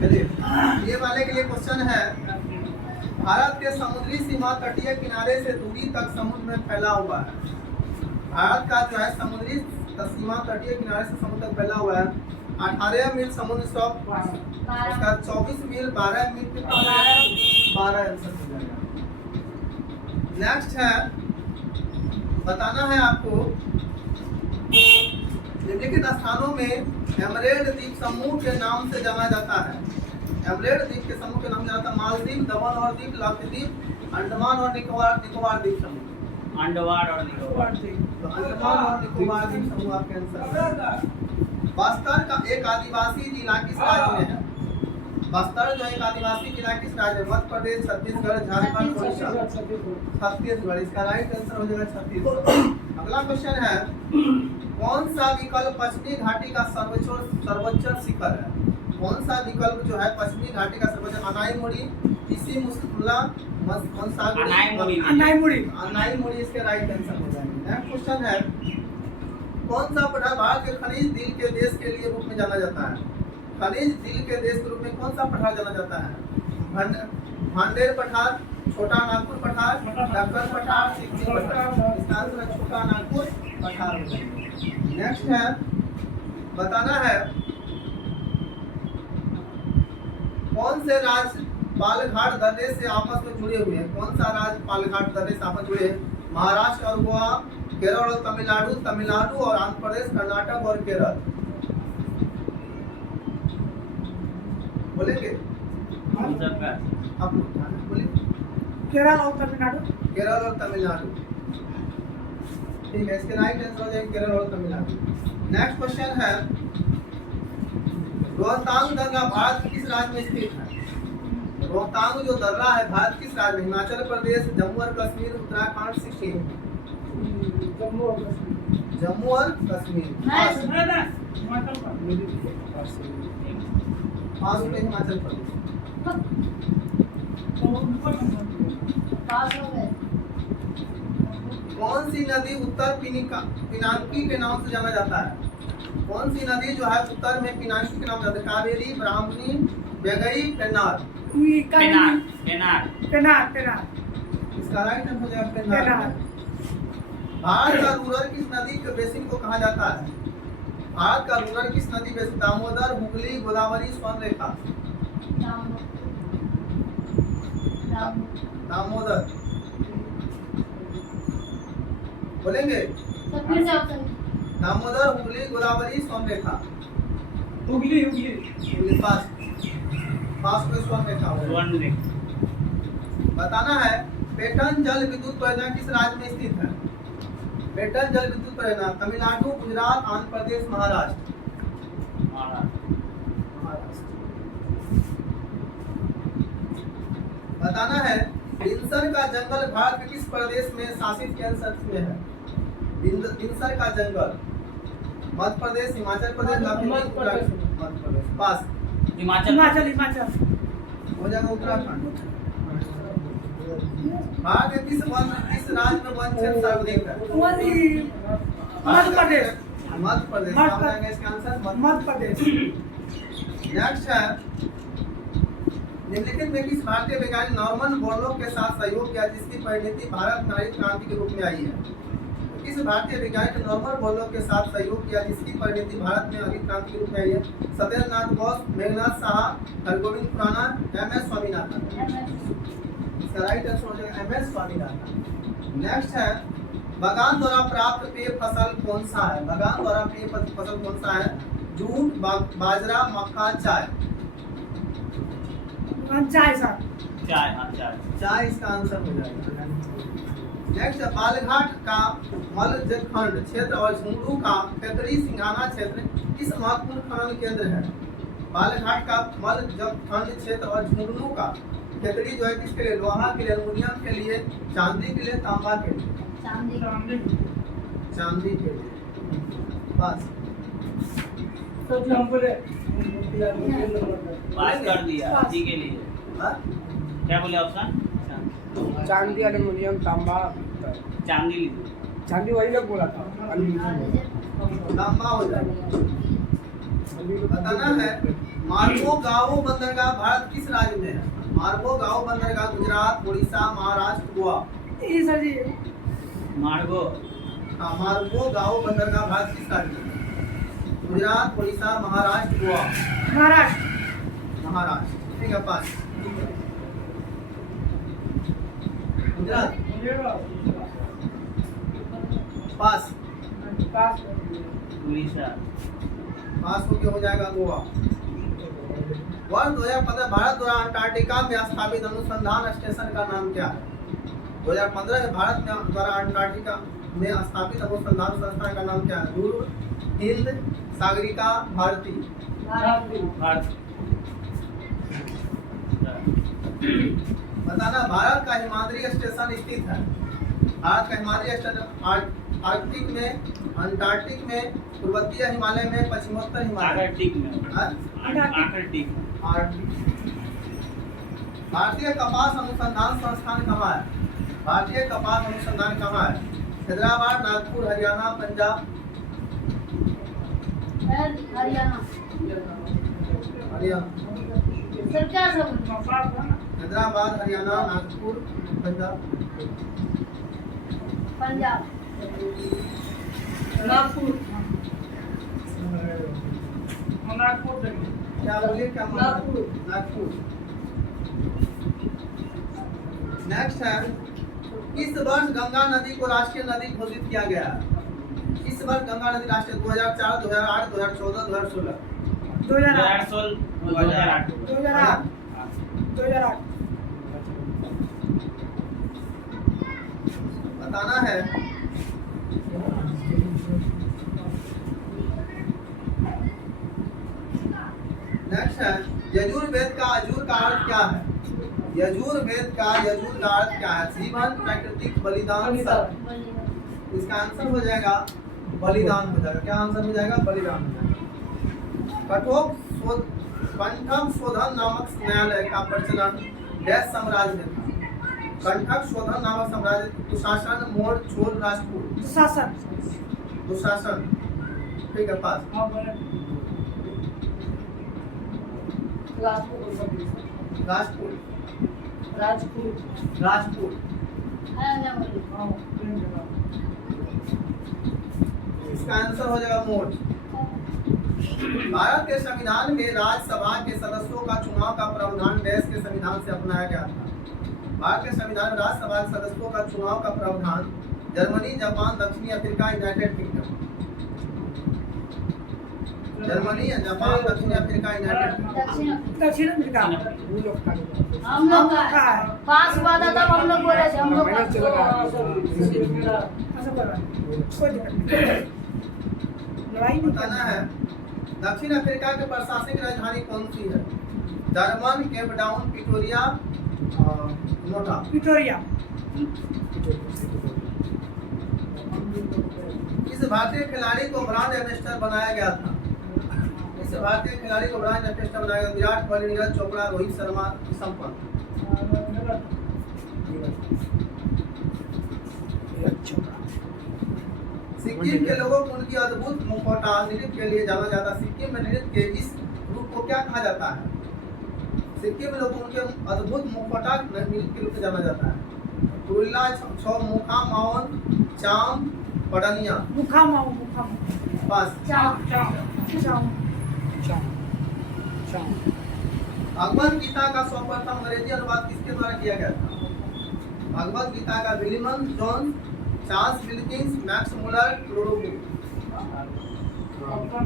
चलिए, ये वाले के लिए क्वेश्चन है। भारत के समुद्री सीमा तटीय किनारे से दूरी तक समुद्र में फैला हुआ है। भारत का जो है समुद्री सीमा तटीय किनारे से समुद्र तक फैला हुआ है 18 मील समुद्र स्टॉप, उसका 24 मील 12 मील कितना हो जाएगा? 12 आंसर हो जाएगा। नेक्स्ट है, बताना है आपको निम्नलिखित स्थानों में एमरेल्ड द्वीप समूह के नाम से जाना जाता है। एमरेल्ड द्वीप के समूह के नाम से जाना जाता है मालदीव, दमन और द्वीप, लक्षद्वीप, अंडमान और निकोबार द्वीप समूह। अंडमान और निकोबार द्वीप, तो अंडमान और निकोबार द्वीप समूह आपके आंसर। बस्तर का एक आदिवासी जिला किस राज्य में है? बस्तर जो एक आदिवासी जिला किस राज्य में? मध्य प्रदेश, छत्तीसगढ़, झारखंड, उड़ीसा। छत्तीसगढ़, इसका राइट आंसर हो जाएगा छत्तीसगढ़। अगला क्वेश्चन है, कौन सा विकल्प पश्चिमी घाटी का सर्वोच्च शिखर है? कौन सा विकल्प जो है पश्चिमी घाटी का सर्वोच्च? अनाईमुड़ी, इसी मुस्कुला, अनाईमुड़ी इसके राइट आंसर हो जाएंगे। नेक्स्ट क्वेश्चन है, कौन सा पठार भारत के खनिज दिल के देश के लिए रूप में जाना जाता है? खनिज दिल के देश के रूप में कौन सा पठार जाना जाता है? भांडेर पठार, छोटा नागपुर पठार, दक्कन पठार, सिक्किम पठार। इसका आंसर है छोटा नागपुर पठार हो जाएगा। नेक्स्ट है, बताना है कौन से राज्य पालघाट दर्रे से आपस में जुड़े हुए हैं? कौन सा राज्य पालघाट दर्रे से आपस जुड़े हैं? महाराष्ट्र और गोवा, केरल और तमिलनाडु, तमिलनाडु और आंध्र प्रदेश, कर्नाटक और केरल। बोलेंगे आप बोलिए। केरल और तमिलनाडु। केरल और तमिलनाडु, ठीक है, इसके राइट आंसर हो जाएगा केरल और तमिलनाडु। नेक्स्ट क्वेश्चन है, रोहतांग दर्रा भारत किस राज्य में स्थित है? रोहतांग जो दर्रा है भारत किस राज्य में? हिमाचल प्रदेश, जम्मू और कश्मीर, उत्तराखंड, सिक्किम। जम्मू और कश्मीर, हिमाचल प्रदेश। कौन सी नदी उत्तर पिनाकी के नाम से जाना जाता है? कौन सी नदी जो है उत्तर में पिनाकी के नाम से जाता है? कावेरी, ब्राह्मणी, बेगई, पेन्नार। इसका राइट आंसर हो जाएगा पेन्नार। भारत का रूरल किस नदी के बेसिन को कहा जाता है? भारत का रूरल किस नदी बेसिन? दामोदर, हुगली, गोदावरी, स्वर्णरेखा। दामोदर बोलेंगे? दामोदर, हुगली, गोदावरी, स्वर्णरेखा। हुगली पास में स्वर्णरेखा। बताना है, पेटन जल विद्युत परियोजना किस राज्य में स्थित है? पेटन जल विद्युत परियोजना तमिलनाडु, गुजरात, आंध्र प्रदेश, महाराष्ट्र। बताना है, बिनसर का जंगल भारत के किस प्रदेश में शासित केंद्र शासित में है? बिनसर का जंगल मध्य प्रदेश, हिमाचल प्रदेश, मध्य प्रदेश। पास हिमाचल हो जाएगा उत्तराखंड। भारत के किस राज्य में वन क्षेत्र सर्वाधिक है? मध्य प्रदेश। मध्य प्रदेश, इसका आंसर मध्य प्रदेश। नेक्स्ट है, निम्नलिखित में किस भारतीय वैज्ञानिक नॉर्मन बोरलॉग के साथ सहयोग किया जिसकी परिणति भारत में हरित क्रांति के रूप में आई है? किस भारतीय वैज्ञानिक ने नॉर्मन बोरलॉग के साथ सहयोग किया जिसकी परिणति भारत में हरित क्रांति के रूप में आई है? सत्येंद्रनाथ बोस, मेघनाथ साहा, हरगोविंद खुराना, एम.एस. स्वामीनाथन। इसका राइट आंसर हो जाएगा एम.एस. स्वामीनाथन। नेक्स्ट है, बगान द्वारा प्राप्त पेय फसल कौन सा है? बगान द्वारा पेय फसल कौन सा है? जूट, बाजरा, मक्का, चाय। चाय इसका आंसर हो जाएगा। नेक्स्ट, बालघाट का मलजखंड क्षेत्र और झुंझुनू का खेतड़ी सिंघाना क्षेत्र किस महत्वपूर्ण खनन केंद्र है? बालघाट का मलजखंड क्षेत्र और झुंझुनू का खेतड़ी जो है किसके लिए? लोहा के लिए, एल्युमिनियम के लिए, चांदी के लिए, तांबा के लिए। चांदी के लिए। बस पास कर दिया जी के लिए। क्या बोले ऑप्शन? चांदी, एल्युमिनियम, तांबा। चांदी वही लोग बोला था। तांबा हो जाएगा। बताना है, मार्गो बंदरगाह भारत किस राज्य में है? मार्गो बंदरगाह गुजरात, उड़ीसा, महाराष्ट्र, गोवा। ये सर जी मार्गो हाँ, मार्गो बंदरगाह भारत किस राज्य में है? गुजरात, उड़ीसा, महाराष्ट्र, गोवा। महाराष्ट्र। ठीक है, पास। गुजरात पास। उड़ीसा पास हो जाएगा गोवा। वर्ष 2015 भारत द्वारा अंटार्कटिका में स्थापित अनुसंधान स्टेशन का नाम क्या है? 2015 में भारत में द्वारा अंटार्कटिका में स्थापित अनुसंधान संस्थान का नाम क्या है? ध्रुव, हिंद, सागरिका, भारती। भारत। बताना, भारत का हिमालय स्टेशन स्थित है। भारत का हिमालय स्टेशन आर्कटिक में, अंटार्कटिक में, पूर्वोत्तर हिमालय में, पश्चिमोत्तर हिमालय। आर्कटिक में। आर्कटिक। भारतीय कपास अनुसंधान संस्थान कहाँ है? भारतीय कपास अनुसंधान कहाँ है? हैदराबाद, नागपुर, हरियाणा, पंजाब। हरियाणा। हैदराबाद, हरियाणा, नागपुर, पंजाब। नागपुर। क्या बोलिए, क्या नागपुर। नेक्स्ट है, किस वर्ष गंगा नदी को राष्ट्रीय नदी घोषित किया गया है? इस वर्ष गंगा नदी राष्ट्रीय 2004, 2008, 2014, 2016। 2008 बताना है। नेक्स्ट है, यजुर्वेद का अजूर का अर्थ क्या है? यजुर्वेद का यजुर का अर्थ क्या है? जीवन, प्राकृतिक, बलिदान, सब। इसका आंसर हो जाएगा बलिदान हो जाएगा। क्या आंसर हो जाएगा? बलिदान हो जाएगा। कंठक शोधन नामक न्यायालय का प्रचलन डैश साम्राज्य में था? कंठक शोधन नामक साम्राज्य दुशासन, मौर्य, चोल, राजपूत। दुशासन। ठीक है, पास। राजपूत। इसका आंसर हो जाएगा मौर्य। भारत के संविधान में राज्यसभा के सदस्यों का चुनाव का प्रावधान देश के संविधान से अपनाया गया था? भारत के संविधान में राज्यसभा के सदस्यों का चुनाव का प्रावधान जर्मनी, जापान, दक्षिणी Africa, United kingdom. Germany, Japan, दक्षिणी अफ्रीका, यूनाइटेड किंगडम। दक्षिण अफ्रीका। हम लोग का पास हुआ था तब हम लोग बोले थे हम लोग का ऐसा कर रहा है, कोई दिक्कत नहीं। लड़ाई बताना है, दक्षिण अफ्रीका की प्रशासनिक राजधानी कौन सी है? Durban, Cape Town, Pretoria, NOTA. Pretoria. इस भारतीय खिलाड़ी को ब्रांड एम्बेसडर बनाया गया था? इस भारतीय खिलाड़ी को ब्रांड एम्बेसडर बनाया गया? विराट कोहली, नीरज चोपड़ा, रोहित शर्मा, ऋषभ पंत। सिक्किम के लोगों को उनकी अद्भुत मुखौटा नृत्य के लिए जाना जाता है। सिक्किम में नृत्य के इस रूप को क्या कहा जाता है? सिक्किम में लोगों को उनके अद्भुत मुखौटा नृत्य के रूप में जाना जाता है। कुरिल्ला, छौ, मुखा, मावन, चाम, पडनिया। मुखा बस। भगवद गीता का सर्वप्रथम अंग्रेजी अनुवाद किसके द्वारा किया गया था? भगवद गीता का William Jones, Charles Wilkins, Max Muller, Colebrooke.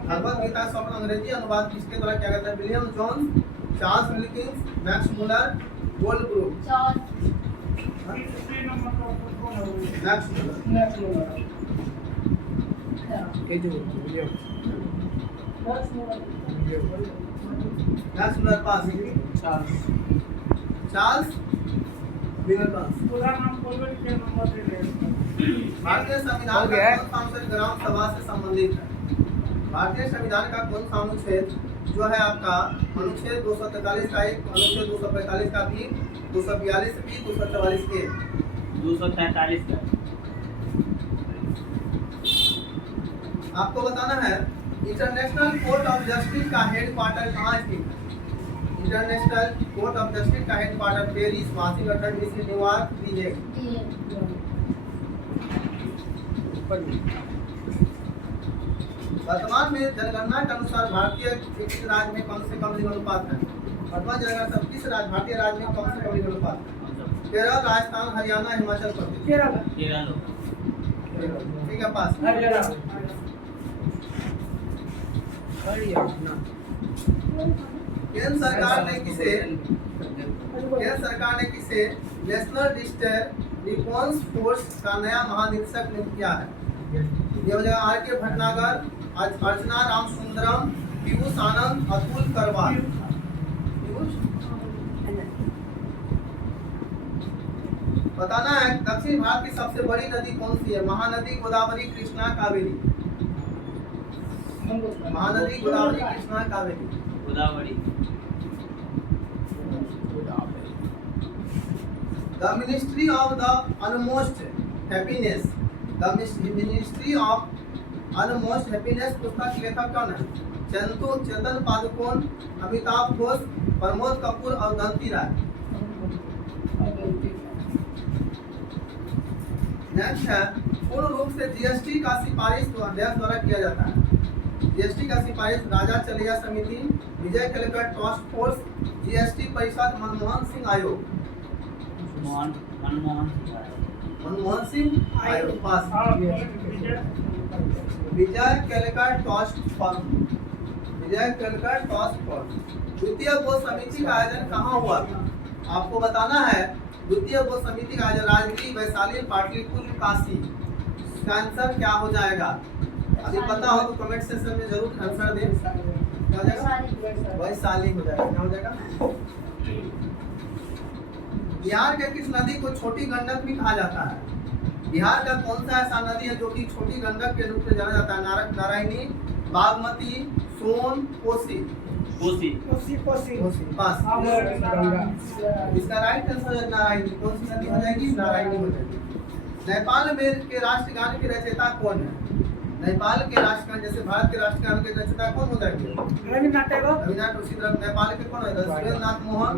Bhagavad Gita का सर्वप्रथम अंग्रेजी अनुवाद किसके द्वारा किया गया था? William Jones, Charles Wilkins, Max Muller, Colebrooke. Max Muller. Max Muller pass. Charles Wilkins. भारतीय संविधान का कौन सा अनुच्छेद ग्राम सभा से संबंधित है? भारतीय संविधान का कौन सा अनुच्छेद जो है आपका अनुच्छेद 243 का एक, अनुच्छेद 245 का भी, 242 भी, 244 के, 243 का। आपको बताना है इंटरनेशनल कोर्ट ऑफ जस्टिस का हेडक्वार्टर कहाँ स्थित है? इंटरनेशनल कोर्ट ऑफ जस्टिस का headquarter Paris, Washington DC, New York, दी वर्तमान में जनगणना के अनुसार भारतीय किस राज्य में कम से कम लिंगानुपात है? वर्तमान जनगणना सब किस राज्य भारतीय राज्य में कम से कम लिंगानुपात है? केरल, राजस्थान, हरियाणा, हिमाचल प्रदेश। केरल ठीक है, पास। केंद्र सरकार ने किसे नेशनल डिस्टर रिस्पॉन्स फोर्स का नया महानिरीक्षक नियुक्त किया है? ये हो जाएगा आर के भटनागर, अर्चना रामसुंदरम, पीयूष आनंद, अतुल करवाल। बताना है दक्षिण भारत की सबसे बड़ी नदी कौन सी है? Mahanadi, Godavari, Krishna, Kaveri. Mahanadi, Godavari, Krishna, Kaveri. Godavari. The Ministry of the Utmost Happiness, The Ministry of Utmost Happiness पुस्तक लेखक कौन है? चंतु, चेतन पादुकोण, अमिताभ घोष, प्रमोद कपूर और दंती राय। नेक्स्ट है पूर्ण रूप से जीएसटी का सिफारिश देश द्वारा किया जाता है। जीएसटी का सिफारिश राजा चलिया समिति, विजय केलकर टास्क फोर्स, जीएसटी परिषद, मनमोहन सिंह आयोग। मनमोहन सिंह आयोग, पास। विजय केलकर टास्क फोर्स, विजय केलकर टास्क फोर्स। द्वितीय वो समिति का आयोजन कहाँ हुआ था? आपको बताना है। द्वितीय वो समिति का आयोजन राजगीर, वैशाली, पाटलिपुत्र, काशी। इसका आंसर क्या हो जाएगा? अभी पता हो तो कमेंट सेक्शन में जरूर आंसर दें। क्या हो जाएगा? वैशाली हो जाएगा। क्या हो जाएगा? बिहार के किस नदी को छोटी गंडक भी कहा जाता है? बिहार का कौन सा ऐसा नदी है जो कि छोटी गंडक के रूप में जाना जाता है? नारायणी, बागमती, सोन, कोसी। कोसी। पास। इसका राइट आंसर है नारायणी। कौन सी नदी हो जाएगी? नारायणी हो जाएगी। नेपाल में के राष्ट्रगान के रचयिता कौन है? नेपाल के राष्ट्रगान, जैसे भारत के राष्ट्रगान के रचयिता कौन हो जाएंगे? रविन्द्रनाथ टैगोर। रविन्द्रनाथ। उसी तरह नेपाल के कौन है? सुरेंद्रनाथ मोहन,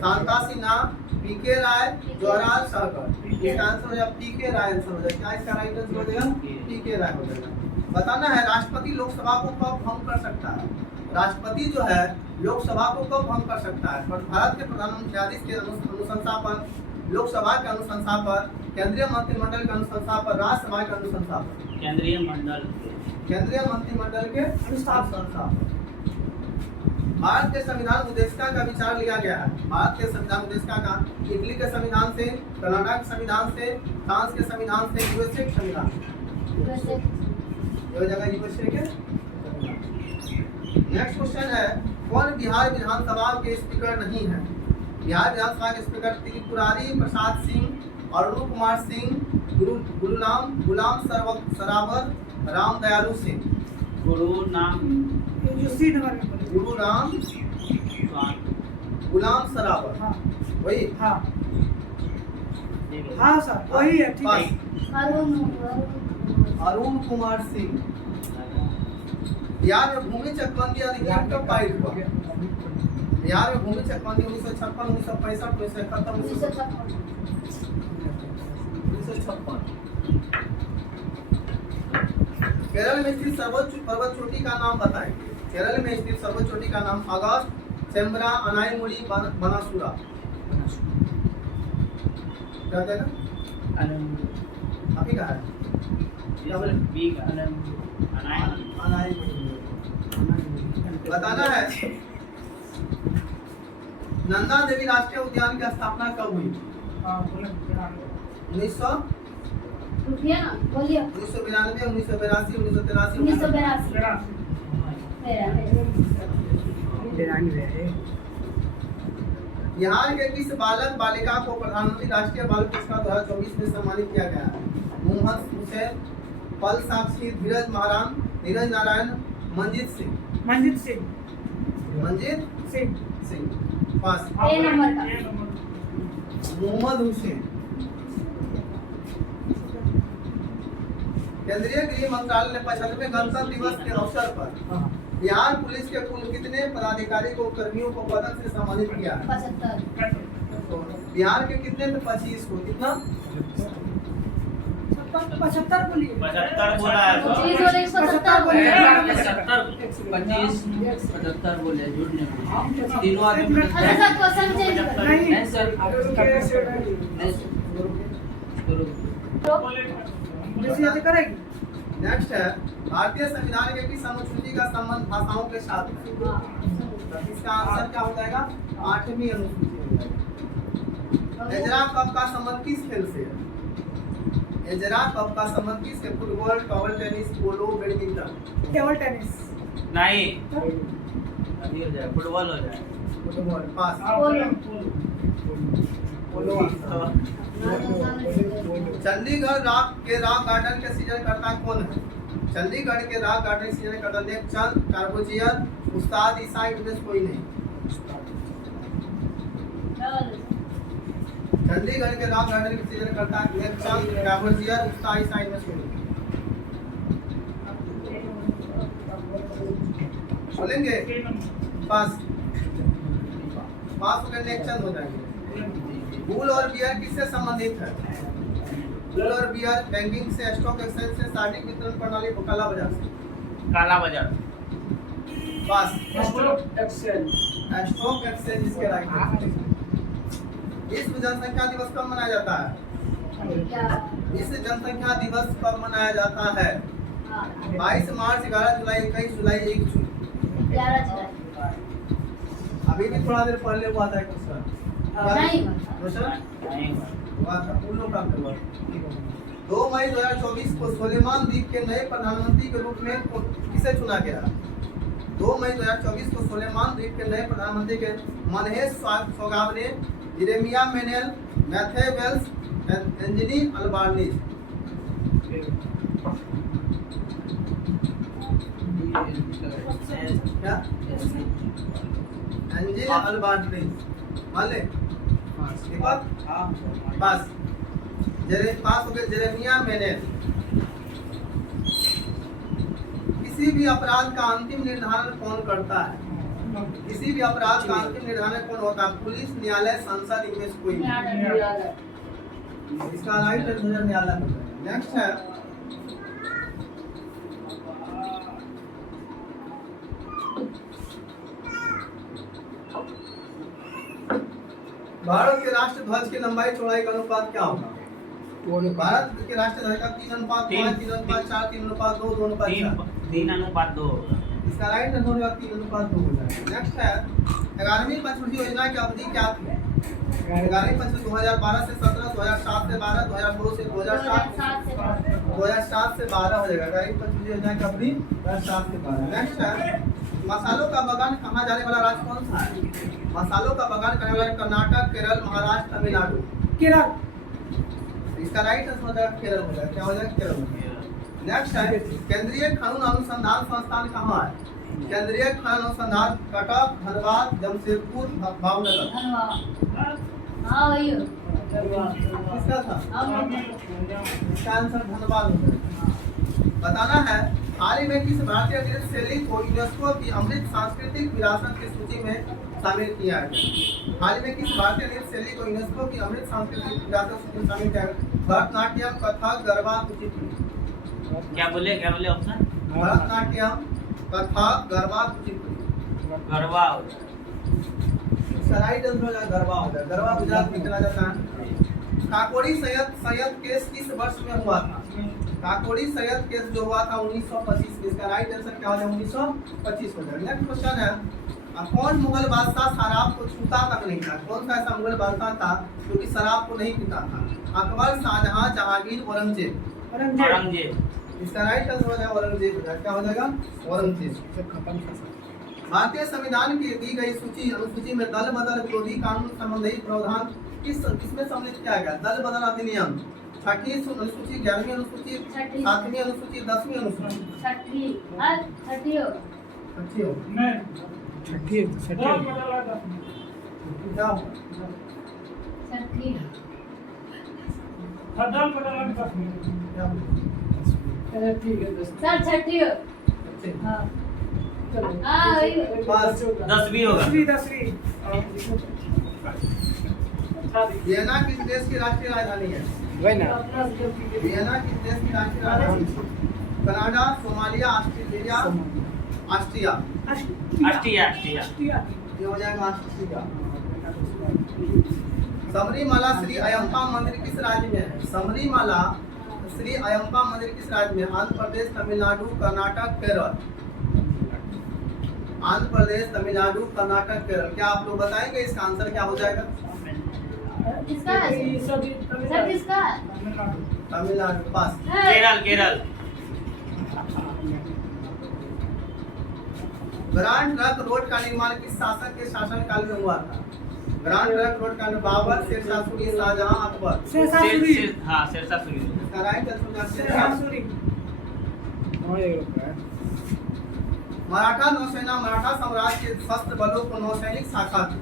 शांता सिन्हा, पीके राय, जवाहरलाल सहगल। इसका आंसर हो जाएगा पीके राय आंसर हो जाएगा। क्या इसका राइट आंसर हो जाएगा? पीके राय हो जाएगा। बताना है राष्ट्रपति लोकसभा को कब भंग कर सकता है? राष्ट्रपति जो है लोकसभा को कब भंग कर सकता है? भारत के प्रधानमंत्री के अनुशंसा पर, लोकसभा के अनुशंसा पर, केंद्रीय मंत्रिमंडल के अनुशंसा पर, राज्यसभा के अनुशंसा पर। केंद्रीय मंत्रिमंडल के अनुशंसा। भारत के संविधान उद्देशिका का विचार लिया गया है। भारत के संविधान उद्देशिका का इटली के संविधान से, कनाडा के संविधान से, फ्रांस के संविधान से, यूएसए के संविधान से। ये जगह यूएसए के। नेक्स्ट क्वेश्चन है कौन बिहार विधानसभा के स्पीकर नहीं है? बिहार विधानसभा के स्पीकर त्रिपुरारी प्रसाद सिंह, अरुण कुमार सिंह, गुलाम सरावर, राम दयालु सिंह। गुलाम सरावर। हाँ वही। हाँ हाँ सर वही है। ठीक है। अरुण कुमार सिंह। बिहार में भूमि चकबंदी अधिनियम कब पारित हुआ? बिहार में भूमि चकबंदी 1956, 1965, 1971, 1956। केरल में स्थित सर्वोच्च पर्वत चोटी का नाम बताएं। केरल में स्थित सर्वोच्च चोटी का नाम अगस्त, सेम्ब्रा, अनाईमुड़ी, बनासुरा। क्या हो जाएगा? अभी कहा है बताना है नंदा देवी राष्ट्रीय उद्यान की स्थापना कब हुई? 1992, 1982, 1983। बिहार के किस बालक बालिका को प्रधानमंत्री राष्ट्रीय बाल पुरस्कार 2024 में सम्मानित किया गया है? मोहम्मद हुसैन, पल साक्षी, धीरज महारान, नीरज नारायण, मंजीत सिंह। पास। मोहम्मद हुसैन। केंद्रीय गृह मंत्रालय ने 75वें गणतंत्र दिवस के अवसर पर बिहार पुलिस के कुल कितने पदाधिकारी को कर्मियों को पदक से सम्मानित किया है? 75। तो बिहार के कितने में 25 को कितना? 75 बोलिए। 75 बोला है तो 25 और 170 बोलिए। 75 बोले, झूठ नहीं बोले। तीनों आदमी अरे सर क्वेश्चन चेंज कर। नहीं सर, जैसे करेगी। नेक्स्ट है भारतीय संविधान के किस अनुसूची का संबंध भाषाओं के साथ है? तो इसका आंसर क्या हो जाएगा? 8वीं अनुसूची हो जाएगा। एजरा कप का संबंध किस खेल से है? एजरा कप का संबंध किस खेल? फुटबॉल, टेबल टेनिस, पोलो, बैडमिंटन? Table tennis. नहीं, अभी हो जाए, फुटबॉल हो जाए। फुटबॉल पास। पोलो चंडीगढ़ के रॉक गार्डन के सृजनकर्ता कौन है? चंडीगढ़ के रॉक गार्डन के सृजनकर्ता नेकचंद, कार्बोजियर, उस्ताद ईसा, इनमें से कोई नहीं। चंडीगढ़ के रॉक गार्डन के सृजनकर्ता नेकचंद, कार्बोजियर, उस्ताद ईसा, इनमें से कोई नहीं। बोलेंगे पास पास हो गए, नेकचंद हो जाएंगे। बुल और बियर किससे संबंधित है? बुल और बियर बैंकिंग से, स्टॉक एक्सचेंज से, सार्वजनिक वितरण प्रणाली, काला बाजार से। काला बाजार। Pass. Stock exchange. Stock exchange इसके राइट है। विश्व जनसंख्या दिवस कब मनाया जाता है? विश्व जनसंख्या दिवस कब मनाया जाता है? 22 मार्च, 11 जुलाई, 21 जुलाई, 1 जून। 11 जुलाई। अभी भी थोड़ा देर पहले हुआ था क्वेश्चन। नहीं क्वेश्चन नहीं हुआ था, उन लोग का हुआ। 2 मई 2024 को सोलेमान द्वीप के नए प्रधानमंत्री के रूप में किसे चुना गया? 2 मई 2024 को सोलेमान द्वीप के नए प्रधानमंत्री के मरहेश सोगावने, जेरेमिया मेनेल, मैथे वेल्स, एंजनी अल्बानीज। क्या? एंजनी अल्बानीज मान ले। एक बार पास पास हो गए। जेरेमिया मेनेल। किसी भी अपराध का अंतिम निर्धारण कौन करता है? किसी भी अपराध का अंतिम निर्धारण कौन होता है? पुलिस, न्यायालय, संसद, इनमें से कोई नहीं। इसका राइट आंसर न्यायालय होता है। नेक्स्ट है भारत के राष्ट्र ध्वज की लंबाई चौड़ाई का अनुपात क्या होगा? भारत के राष्ट्र ध्वज का 3:5, 3:4, 3:2, 2:4। 3:2। इसका राइट आंसर होगा 3:2 हो जाएगा। नेक्स्ट है 11वीं पंचवर्षीय योजना की अवधि क्या थी? 11वीं पंचवर्षीय 2012 से 17, 2007 से 12, 2002 से 2007 से 12 हो जाएगा। 11वीं पंचवर्षीय योजना की अवधि 2007 से 12। नेक्स्ट है मसालों का बागान कहाँ जाने वाला राज्य कौन सा है? मसालों का बागान करने वाला कर्नाटक, केरल, महाराष्ट्र, तमिलनाडु। केरल। इसका राइट आंसर हो जाएगा केरल हो जाएगा। क्या हो जाएगा? केरल हो जाएगा। नेक्स्ट है केंद्रीय खनन अनुसंधान संस्थान कहाँ है? केंद्रीय खनन अनुसंधान कटक, धनबाद, जमशेदपुर, भावनगर। हाँ वही हो। किसका था? इसका आंसर धनबाद हो जाएगा। बताना है हाल ही में किस भारतीय नृत्य शैली को यूनेस्को की अमृत सांस्कृतिक विरासत की सूची में शामिल किया गया? हाल ही में किस भारतीय नृत्य शैली को यूनेस्को की अमृत सांस्कृतिक विरासत सूची में शामिल किया गया? भरतनाट्यम, कथक, गरबा, कुचिपुड़ी। क्या बोले ऑप्शन? भरतनाट्यम, कथक, गरबा, कुचिपुड़ी। गरबा। इसका राइट आंसर हो जाएगा गरबा हो जाएगा। गरबा गुजरात में खेला जाता है। काकोरी सैयद केस किस वर्ष में हुआ था? काकोरी सैयद केस जो हुआ था 1925 में। इसका राइट आंसर क्या हो जाएगा? 1925 हो जाएगा। नेक्स्ट क्वेश्चन है कौन मुगल बादशाह शराब को छूता तक नहीं था? कौन सा ऐसा मुगल बादशाह था जो कि शराब को नहीं पीता था? अकबर, शाहजहां, जहांगीर, औरंगजेब। औरंगजेब। इसका राइट आंसर हो जाएगा औरंगजेब हो जाएगा। क्या हो जाएगा? औरंगजेब। भारतीय संविधान की दी गई अनुसूची में दल बदल विरोधी कानून संबंधी प्रावधान किसमें सम्मिलित किया गया? दल बदल अधिनियम, 6ठी अनुसूची, 11वीं अनुसूची, 7वीं अनुसूची, 10वीं अनुसूची। 6ठी हो। क्या होगा? 6ठी। क्या होगा? ठीक है दोस्त सर छठी हो हाँ हाँ पास 10 भी होगा। 10वीं वियना किस देश की राष्ट्रीय राजधानी है? वही ना वियना किस देश की राष्ट्रीय राजधानी है? Canada, Somalia, Australia, Austria. Austria ये हो जाएगा ऑस्ट्रिया। सबरीमाला श्री अयप्पा मंदिर किस राज्य में है? सबरीमाला श्री अयप्पा मंदिर किस राज्य में है? आंध्र प्रदेश, तमिलनाडु, कर्नाटक, केरल। आंध्र प्रदेश, तमिलनाडु, कर्नाटक, केरल। क्या आप लोग बताएंगे इसका आंसर क्या हो जाएगा? किसका है सर किसका है तमिलनाडु। पास। केरल ग्रांड ट्रंक रोड का निर्माण किस शासक के शासनकाल में हुआ था? ग्रांड ट्रंक रोड का बाबर, शेरशाह सूरी, शाहजहां, अकबर। हाँ शेरशाह सूरी। इसका राइट आंसर शेरशाह सूरी। मराठा नौसेना मराठा साम्राज्य के सशस्त्र बलों को नौसैनिक शाखा थी।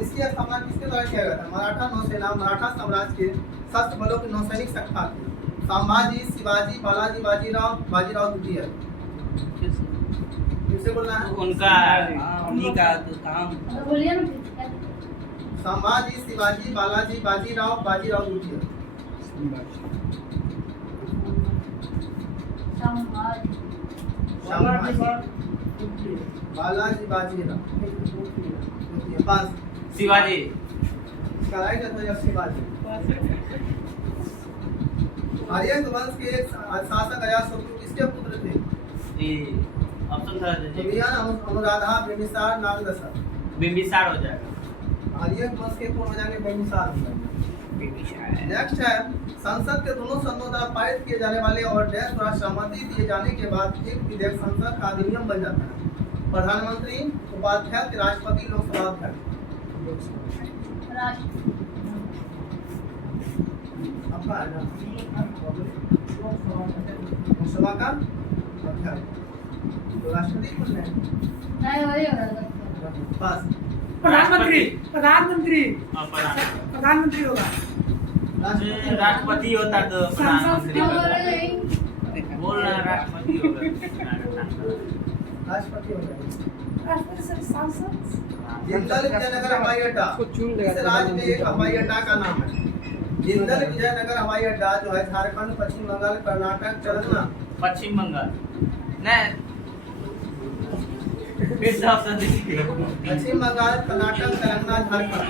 इसकी स्थापना किसके द्वारा किया गया था? मराठा नौसेना मराठा साम्राज्य के सशस्त्र बलों की नौसैनिक शाखा थी। संभाजी, शिवाजी, बालाजी, बाजीराव द्वितीय। किससे बोलना है? उनका उन्हीं का तो काम बोलिए ना संभाजी, शिवाजी, बालाजी, बाजीराव द्वितीय। संभाजी बालाजी, बाजीराव द्वितीय। पास। शिवाजी। इसका राइट आंसर है शिवाजी। आर्यन वंश के एक शासक अजातशत्रु किसके पुत्र थे? जी ऑप्शन था विजयन, अनुराधा, बिंबिसार, नागदशर। बिंबिसार हो जाएगा। आर्यन वंश के कौन हो जाएंगे? बिंबिसार हो जाएंगे। नेक्स्ट है संसद के दोनों सदनों द्वारा पारित किए जाने वाले और डैश द्वारा सहमति दिए जाने के बाद एक विधेयक संसद का अधिनियम बन जाता है। प्रधानमंत्री, उपाध्यक्ष, राष्ट्रपति, लोकसभा अध्यक्ष। आपका है ना? लोकसभा का अध्यक्ष तो राष्ट्रपति कौन है? नहीं वही हो रहा था पास। प्रधानमंत्री हाँ, प्रधानमंत्री होगा राष्ट्रपति होता तो प्रधानमंत्री क्यों होता। बोल रहे हैं बोल रहा है राष्ट्रपति होगा। राष्ट्रपति हो जाएगा। राष्ट्रपति सर सांसद जिंदल विजयनगर हवाई अड्डा इस राज्य में एक हवाई अड्डा का नाम है। जिंदल विजयनगर हवाई अड्डा जो है झारखंड, पश्चिम बंगाल, कर्नाटक, तेलंगाना। पश्चिम बंगाल नहीं फिर से ऑप्शन दीजिए। पश्चिम बंगाल, कर्नाटक, तेलंगाना, झारखंड।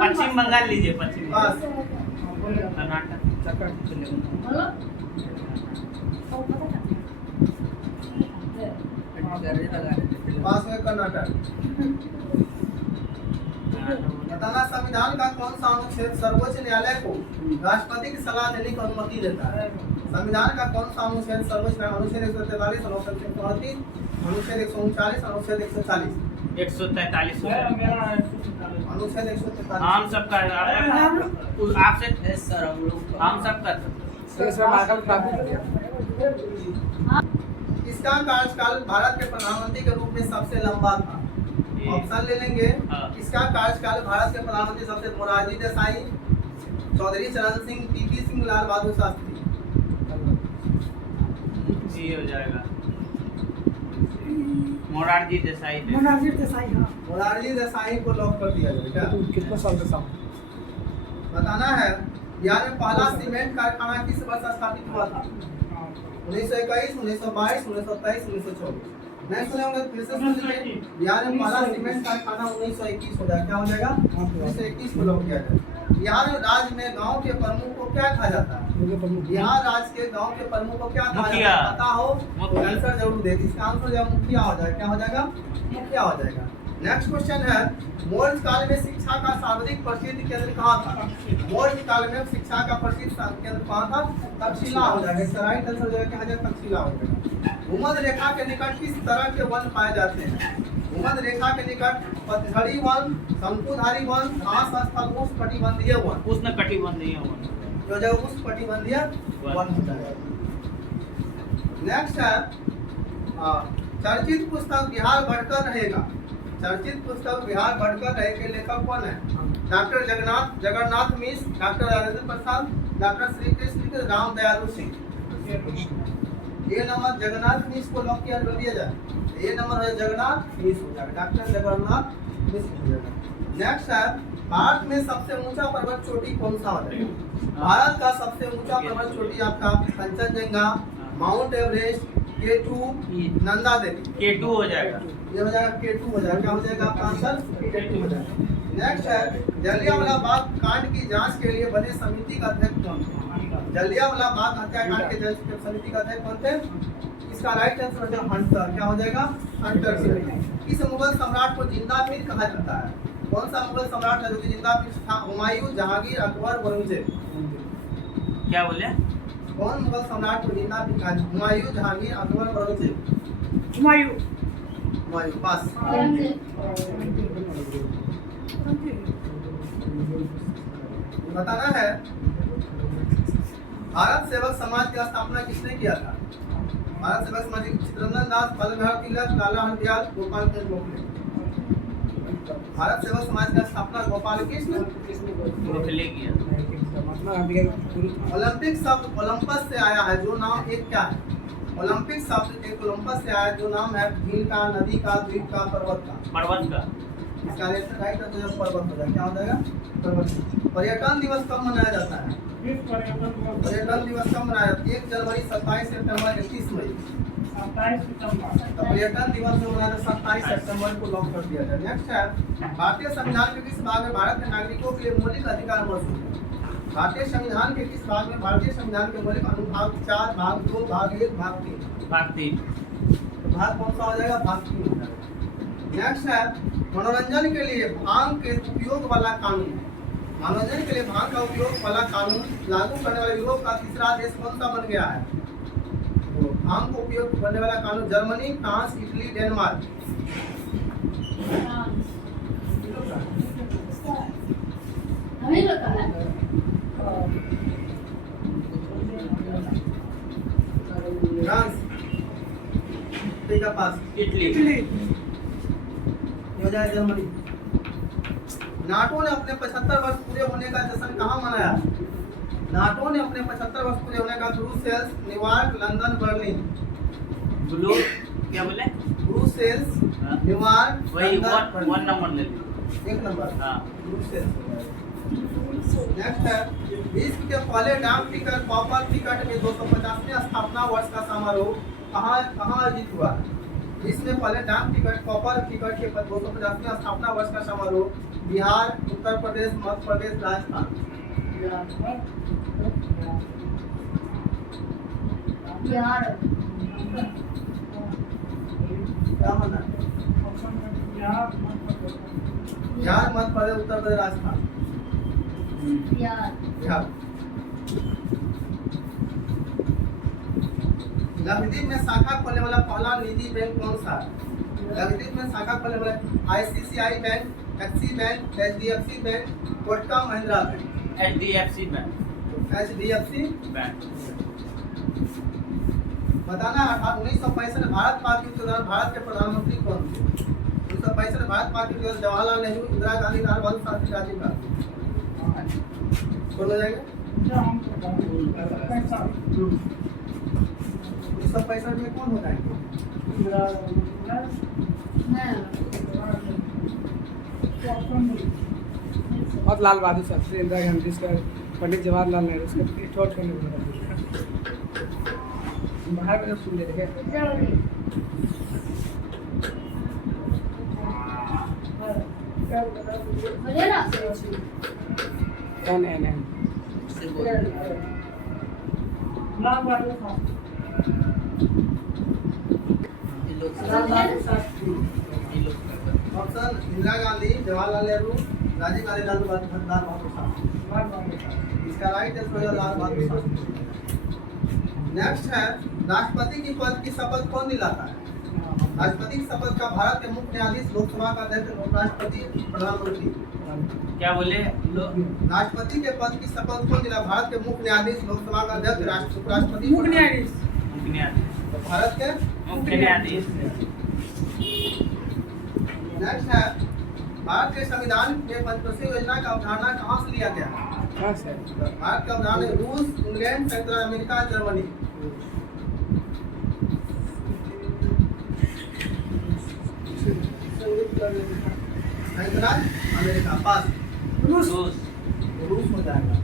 पश्चिम बंगाल लीजिए। पश्चिम पास। कर्नाटक बोलो पास में कर्नाटक। बताना संविधान का कौन सा अनुच्छेद सर्वोच्च न्यायालय को राष्ट्रपति की सलाह देने की अनुमति देता है? संविधान का कौन सा अनुच्छेद सर्वोच्च अनुच्छेद 143, अनुच्छेद 134, अनुच्छेद 139, अनुच्छेद 140। 143 अनुच्छेद 143। हम सबका आपसे सर हम लोग हम सबका इसका कार्यकाल भारत के प्रधानमंत्री के रूप में सबसे लंबा था। ऑप्शन ले लेंगे। हाँ। इसका कार्यकाल भारत के प्रधानमंत्री सबसे मोरारजी देसाई, चौधरी चरण सिंह, पीपी सिंह, लाल बहादुर शास्त्री। जी हो जाएगा। मोरारजी देसाई थे। मोनार्जी देसाई हाँ मोरारजी देसाई को लॉक कर दिया जाए। क्या कितना साल का साहब बताना है? बिहार में पहला सीमेंट कारखाना किस वर्ष स्थापित हुआ था? 1921, 1922, 1923, 1924। नहीं सुने होंगे फिर से सुन लीजिए। बिहार में पहला सीमेंट कारखाना 1921 हो जाएगा। क्या हो जाएगा? 1921 को लॉक किया जाए। बिहार राज्य में गांव के प्रमुख को क्या कहा जाता है? बिहार राज्य के गांव के प्रमुख को क्या कहा जाता मुखिया। है? पता हो तो मुखिया। आंसर जरूर दे। इसका आंसर जो है मुखिया हो जाएगा। क्या हो जाएगा? मुखिया हो जाएगा। नेक्स्ट क्वेश्चन है मौर्य काल में शिक्षा का सर्वाधिक प्रसिद्ध केंद्र कहाँ था? मौर्य काल में शिक्षा का प्रसिद्ध केंद्र कहाँ था? तक्षशिला हो जाएगा। इसका राइट आंसर जो है क्या हो जाएगा? तक्षशिला हो जाएगा। भूमध्य रेखा के निकट किस तरह के वन पाए जाते हैं? भूमध्य रेखा के निकट पतझड़ी वन, शंकुधारी वन, घास स्थल, उष्णकटिबंधीय वन। उष्णकटिबंधीय वन जो जब उष्णकटिबंधीय वन होता है। नेक्स्ट है चर्चित पुस्तक बिहार बढ़कर रहेगा। चर्चित पुस्तक बिहार बढ़कर रहे के लेखक कौन है? Doctor Jagannath Mishra, doctor Rajendra Prasad, doctor Shri Krishna Ram दयालु सिंह। ये नंबर जगन्नाथ मिश्र को लॉक किया कर दिया जाए। ये नंबर है जगन्नाथ मिश्र हो जाएगा, डॉक्टर जगन्नाथ मिश्र हो जाएगा। नेक्स्ट है भारत में सबसे ऊंचा पर्वत चोटी कौन सा होता है? भारत का सबसे ऊंचा पर्वत चोटी आपका Kanchenjunga, Mount Everest, K2, Nanda Devi. K2 हो जाएगा। ये हो जाएगा K2 हो जाएगा। क्या हो जाएगा आपका आंसर? K2 हो जाएगा। नेक्स्ट है जलियांवाला बाग कांड की जांच के लिए बने समिति का अध्यक्ष कौन थे? जलियांवाला बाग हत्याकांड के जांच समिति का अध्यक्ष कौन थे? इसका राइट आंसर हो जाएगा हंटर। क्या हो जाएगा? हंटर सिंह। इस मुगल सम्राट को जिंदा पीर कहा जाता है? कौन सा मुगल सम्राट है जो कि जिंदा पीर था? हुमायूं, जहांगीर, अकबर, औरंगजेब। क्या बोले? कौन मुगल सम्राट को जिंदा पीर कहा? हुमायूं, जहांगीर, अकबर, औरंगजेब। हुमायूं। हुमायूं पास। बताना है भारत सेवक समाज की स्थापना किसने किया था? भारत सेवक समाज चित्रंजन दास, बालगंगाधर तिलक, लाला हरदयाल, गोपाल कृष्ण गोखले। भारत सेवक समाज की स्थापना गोपाल कृष्ण गोखले किया। ओलंपिक शब्द ओलंपस से आया है, जो नाम एक क्या है? ओलंपिक शब्द एक ओलंपस से आया, जो नाम है झील का, नदी का, द्वीप का, पर्वत का। पर्वत का। इसका राइट आंसर पर्वत हो जाएगा। क्या हो जाएगा? पर्वत। पर्यटन दिवस कब मनाया जाता है? पर्यटन दिवस कब मनाया जाता है? 1 जनवरी, 27 सितंबर, 31 मई। पर्यटन दिवस जो मनाया 27 सितंबर को लॉक कर दिया जाए। नेक्स्ट है भारतीय संविधान के किस भाग में भारत के नागरिकों के लिए मौलिक अधिकार मौजूद है? भारतीय संविधान के किस भाग में भारतीय संविधान के मौलिक अनुभाग 4, भाग 2, भाग 1, भाग 3? भाग 3। भाग कौन सा हो जाएगा? भाग 3 हो जाएगा। नेक्स्ट है मनोरंजन के लिए भांग के उपयोग वाला कानून। मनोरंजन के लिए भांग का उपयोग वाला कानून लागू करने वाला यूरोप का तीसरा देश कौन सा बन गया है? तो भांग को उपयोग करने वाला कानून जर्मनी, फ्रांस, इटली, डेनमार्क। हमें पता है। फ्रांस। ठीक है पास। इटली। हो जाए जर्मनी। नाटो ने अपने 75 वर्ष पूरे होने का जश्न कहाँ मनाया? नाटो ने अपने 75 वर्ष पूरे होने का Brussels, New York, London, Berlin. Blue क्या बोले? ब्रुसेल्स, हाँ। न्यूयॉर्क, वही लंदन, बर्लिन। 1 नंबर ले लीजिए। 1 नंबर। हाँ। ब्रुसेल्स। नेक्स्ट है विश्व के पहले डाक टिकट कॉपर टिकट में 250वें स्थापना वर्ष का समारोह कहाँ आयोजित हुआ? विश्व में पहले डाक टिकट कॉपर टिकट के 250वें स्थापना वर्ष का समारोह बिहार, उत्तर प्रदेश, मध्य प्रदेश, राजस्थान। बिहार। क्या मानना है? बिहार, मध्य प्रदेश, उत्तर प्रदेश, राजस्थान। बिहार। बिहार। लक्षद्वीप में शाखा खोलने वाला पहला निजी बैंक कौन सा है? लक्षद्वीप में शाखा खोलने वाला ICICI bank, axis bank, HDFC bank, Kotak Mahindra bank. HDFC bank. HDFC bank. बताना है 1965 भारत पाक युद्ध के दौरान भारत के प्रधानमंत्री कौन थे? 1965 भारत पाक युद्ध के दौरान जवाहरलाल नेहरू, इंदिरा गांधी, लाल बहादुर शास्त्री, राजीव गांधी। बोल हो जाएगा? 1965 में कौन होता है? और लाल बहादुर शास्त्री, इंदिरा गांधी, इसका पंडित जवाहरलाल नेहरू, इसका ठोट करने बाहर में सुन ले देखे। बोले ना NNN से बोल। ऑप्शन इंदिरा गांधी, जवाहरलाल नेहरू, राजीव गांधी, लाल बहादुर शास्त्री। इसका राइट आंसर है लाल बहादुर शास्त्री। नेक्स्ट है राष्ट्रपति की पद की शपथ कौन दिलाता है? राष्ट्रपति की शपथ का भारत के मुख्य न्यायाधीश, लोकसभा का अध्यक्ष, उपराष्ट्रपति, प्रधानमंत्री। क्या बोले? राष्ट्रपति के पद की शपथ कौन दिला? भारत के मुख्य न्यायाधीश, लोकसभा का अध्यक्ष, उपराष्ट्रपति, मुख्य न्यायाधीश। मुख्य न्यायाधीश। तो भारत के मुख्य न्यायाधीश। नेक्स्ट है भारत के संविधान में पंचवर्षीय योजना का अवधारणा कहाँ से लिया गया है? हाँ सर। भारत का अवधारणा रूस, इंग्लैंड, संयुक्त राज्य अमेरिका, जर्मनी। संयुक्त राज्य अमेरिका। पास। रूस। रूस हो जाएगा।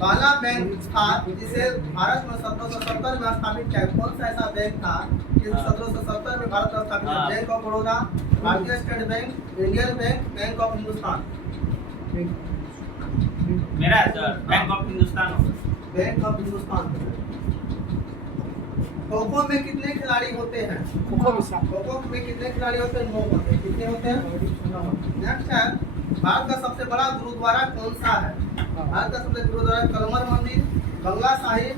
पहला बैंक था जिसे भारत में 1770 में स्थापित किया। कौन सा ऐसा बैंक था जिसे 1770 में भारत में स्थापित किया? बैंक ऑफ बड़ौदा, भारतीय state bank, Indian bank, bank of Hindustan. मेरा है सर, बैंक ऑफ हिंदुस्तान होगा। Bank of Hindustan. खो खो में कितने खिलाड़ी होते हैं? खो में सात। खो खो में कितने खिलाड़ी होते हैं? 9 होते हैं। कितने होते हैं? नेक्स्ट है, भारत का सबसे बड़ा गुरुद्वारा कौन सा है? भारत का सबसे गुरुद्वारा कलमर मंदिर, बंगला साहिब,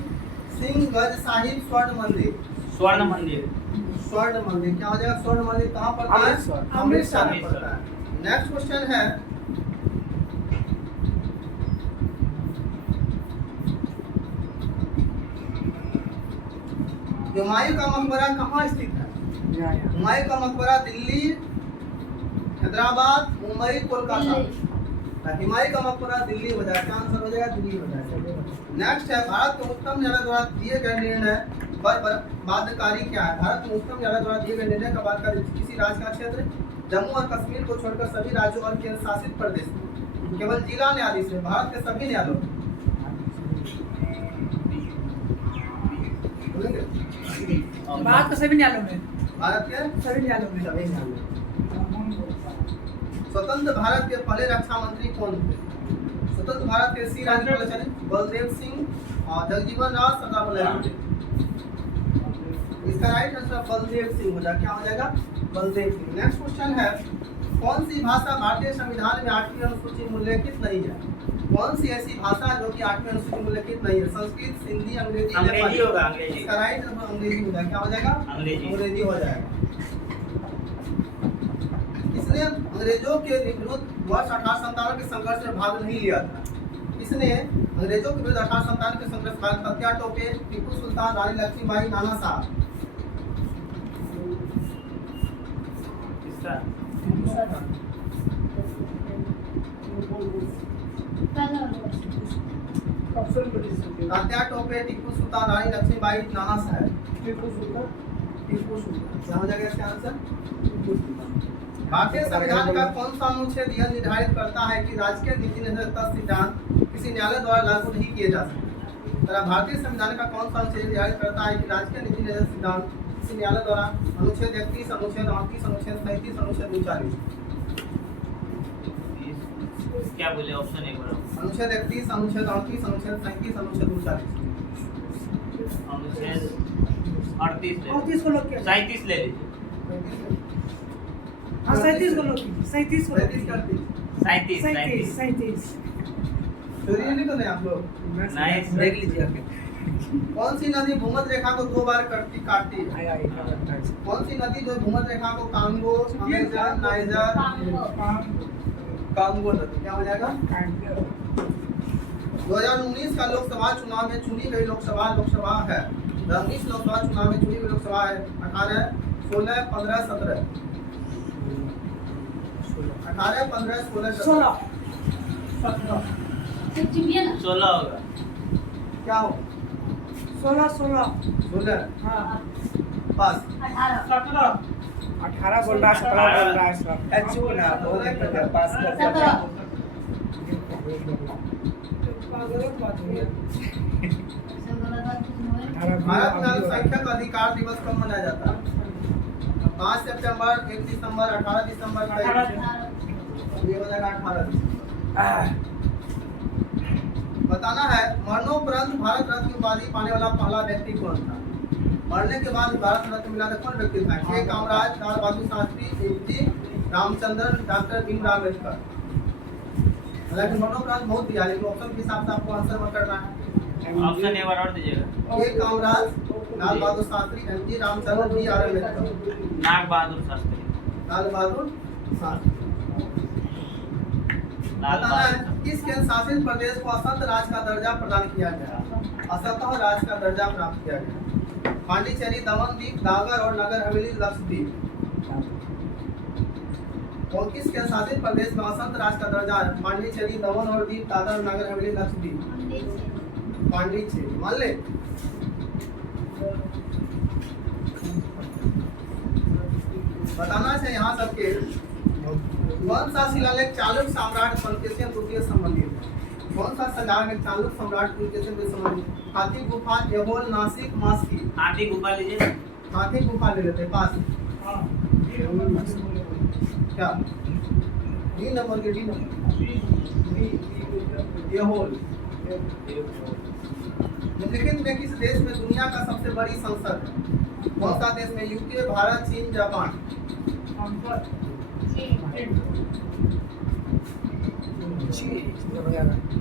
सिंह गज साहिब, स्वर्ण मंदिर। स्वर्ण मंदिर। स्वर्ण मंदिर क्या हो जाएगा? स्वर्ण मंदिर कहाँ पड़ता है? अमृतसर। अमृतसर में पड़ता है। नेक्स्ट क्वेश्चन है, हुमायूं का मकबरा कहाँ स्थित है? यहाँ। हुमायूं का मकबरा दिल्ली, हैदराबाद, मुंबई, कोलकाता। हुमायूं का मकबरा दिल्ली हो जाएगा। क्या आंसर हो जाएगा? दिल्ली हो जाएगा। नेक्स्ट है, भारत के उच्चतम न्यायालय द्वारा दिए गए निर्णय पर बाध्यकारी क्या है? भारत में उच्चतम न्यायालय द्वारा दिए गए निर्णय का बाध्यकारी किसी राज्य का क्षेत्र, जम्मू और कश्मीर को छोड़कर सभी राज्यों और केंद्र शासित प्रदेश, केवल जिला न्यायाधीश में, भारत के सभी न्यायालयों में। भारत के सभी न्यायालयों में। भारत के सभी न्यायालयों में। सभी न्यायालयों। स्वतंत्र भारत के पहले रक्षा मंत्री कौन थे? स्वतंत्र भारत के सी राज्यपाल बलदेव सिंह और जगजीवन राम, सरदार वल्लभ भाई पटेल। इसका राइट आंसर बलदेव सिंह हो जाएगा। क्या हो जाएगा? बलदेव सिंह। नेक्स्ट क्वेश्चन है, कौन सी भाषा भारतीय संविधान में 8वीं अनुसूची में उल्लेखित नहीं है? कौन सी ऐसी भाषा जो कि 8वीं अनुसूची में उल्लेखित नहीं है? संस्कृत, हिंदी, अंग्रेजी, अंग्रेजी होगा। अंग्रेजी। इसका राइट आंसर अंग्रेजी हो जाएगा। क्या हो जाएगा? अंग्रेजी। अंग्रेजी हो जाएगा। इसने अंग्रेजों के विरुद्ध वर्ष 1857 के संघर्ष में भाग नहीं लिया था। इसने अंग्रेजों के विरुद्ध 1857 के संघर्ष में तात्या टोपे, टीपू सुल्तान, रानी लक्ष्मीबाई, नाना साहब। किसका? तात्या टोपे, टीपू सुल्तान, रानी लक्ष्मीबाई, नाना साहब। टीपू सुल्तान। क्या हो जाएगा इसका आंसर? भारतीय संविधान का कौन सा अनुच्छेद यह निर्धारित करता है कि राजकीय नीति निर्धारित सिद्धांत किसी न्यायालय द्वारा लागू नहीं किए जा सकते? तथा भारतीय संविधान का कौन सा अनुच्छेद निर्धारित करता है कि राजकीय नीति निर्धारित सिद्धांत किसी न्यायालय द्वारा? अनुच्छेद 31, अनुच्छेद 38, अनुच्छेद 37, अनुच्छेद 39। क्या बोले ऑप्शन एक बार? अनुच्छेद 31, अनुच्छेद 38, अनुच्छेद 37, अनुच्छेद 39। अनुच्छेद 38 ले 38 को लोग क्या? 37 ले लीजिए। हाँ 37 को लोग 37 को 37 करती। 37 37 37 चोरी नहीं करते आप लोग? नाइस। देख लीजिए आगे। कौन सी नदी भूमध्य रेखा को 2 बार काटती है? आया एक कौन सी नदी जो भूमध्य रेखा को कांगो, अमेजन, नाइजर, कांगो नदी। क्या हो जाएगा? 2019 का लोकसभा चुनाव में चुनी गई लोकसभा है 2019 लोकसभा चुनाव में चुनी गई लोकसभा है 18, 16, 15, 17। 18, 15, 16, 16 16 होगा। क्या हो? 16 16 हाँ पास। 18 बोल रहा है 17 बोल रहा है सर। अच्छू ना बोल रहे पास कर गलत बात हो गया। भारत में अल्पसंख्यक अधिकार दिवस कब मनाया जाता है? 5 सितंबर, 1 दिसंबर, 18 दिसंबर, 23। ये हो जाएगा 18 दिसंबर। बताना है, मरणोपरांत भारत रत्न की उपाधि पाने वाला पहला व्यक्ति कौन था? मरने के बाद भारत रत्न मिला था कौन व्यक्ति था? के कामराज, लाल बहादुर शास्त्री, एपी रामचंद्रन, डॉक्टर भीमराव अम्बेडकर। हालांकि मरणोपरांत बहुत दिया, लेकिन ऑप्शन के हिसाब से आपको आंसर मत करना है। ऑप्शन एक बार और दीजिएगा। K Kamaraj, Lal Bahadur Shastri, MG Ramachandran, B R Ambedkar. Nag Bahadur Shastri. Lal Bahadur Shastri. Lal बताना है, बहादुर। किस केंद्र शासित प्रदेश को असंत राज का दर्जा प्रदान किया गया? असंत राज का दर्जा प्राप्त किया गया। पांडिचेरी, दमन दीप, दादर और नगर हवेली, लक्षद्वीप। और किस केंद्र शासित प्रदेश में असंत राष्ट्र का दर्जा है? पांडिचेरी, दमन और दीव, दादरा और नगर हवेली, लक्षद्वीप। पांडिचेरी मान ले। बताना चाहिए यहाँ सबके कौन सा शिलालेख चालुक्य सम्राट पुलकेशिन तृतीय संबंधित है? कौन सा शिलालेख चालुक्य सम्राट पुलकेशिन से संबंधित? हाथी गुफा, ऐहोल, नासिक, मास्की। हाथी गुफा लीजिए। हाथी गुफा ले लेते हैं, पास। क्या डी नंबर के डी नंबर ऐहोल। निम्नलिखित में किस देश में दुनिया का सबसे बड़ी संसद है? कौन सा देश में? यूके, भारत, चीन, जापान।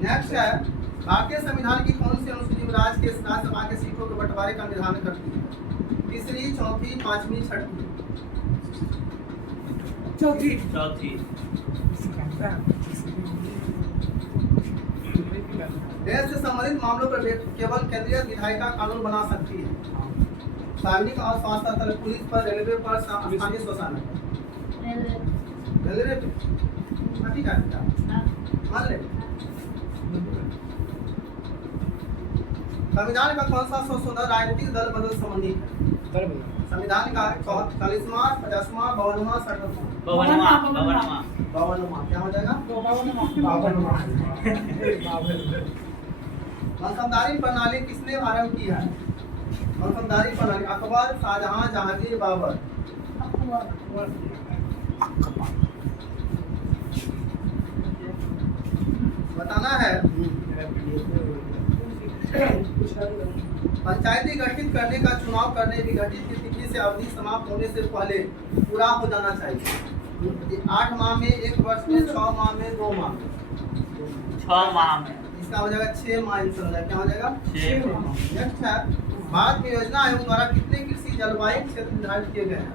नेक्स्ट है भारतीय संविधान की कौन सी अनुसूची राज्य के राज्यसभा के सीटों के बंटवारे का निर्धारण करती है? तीसरी, चौथी, पांचवी, छठी। चौथी। चौथी। देश से संबंधित मामलों पर केवल केंद्रीय विधायिका कानून बना सकती है। सार्वजनिक और स्वास्थ्य तल, पुलिस पर, रेलवे पर, स्थानीय शौचालय पर। रेलवे पे ठीक है, मान ले। संविधान का कौन सा संशोधन राजनीतिक दल बदल संबंधी है? संविधान का 40वां, 50वां, 52वां, 60वां। 52वां क्या हो जाएगा? मनसबदारी प्रणाली किसने आरंभ की है? मनसबदारी प्रणाली अकबर, शाहजहां, जहांगीर, बाबर। बताना है। पंचायती गठित करने का चुनाव करने विघटित की तिथि से अवधि समाप्त होने से पहले पूरा हो जाना चाहिए। 8 माह में, 1 वर्ष में, 6 माह में, 2 माह में। 6 माह में। इसका हो जाएगा 6 माह आंसर हो जाएगा। क्या हो जाएगा? 6 माह। नेक्स्ट है भारत में योजना आयोग द्वारा कितने कृषि जलवायु क्षेत्र निर्धारित किए गए हैं?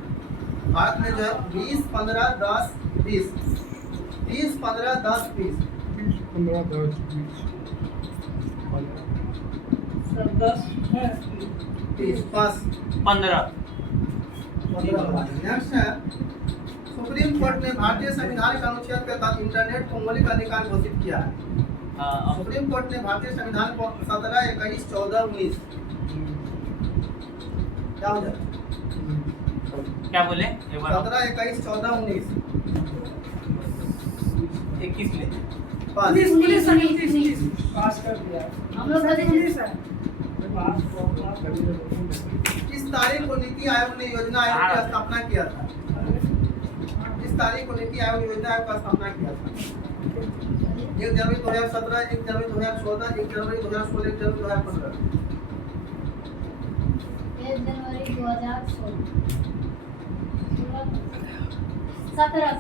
भारत में जो है 20, 15, 10, 20। 20, 15, 10, 20। 30 पास 15। नेक्स्ट है सुप्रीम कोर्ट ने भारतीय संविधान के अनुच्छेद के तहत इंटरनेट को मौलिक अधिकार घोषित किया है। सुप्रीम कोर्ट ने भारतीय संविधान को 17, 21, 14, 19 क्या हो जाए? क्या बोले? 17, 21, 14, 19 21 ले। पास। पास कर दिया। हम लोग का देखिए किस तारीख को नीति आयोग ने योजना आयोग की स्थापना किया था? किस तारीख को नीति आयोग ने योजना आयोग का स्थापना किया था? 1 जनवरी 2017, 1 जनवरी 2014, 1 जनवरी 2016, 1 जनवरी 2015। 1 जनवरी 2016 17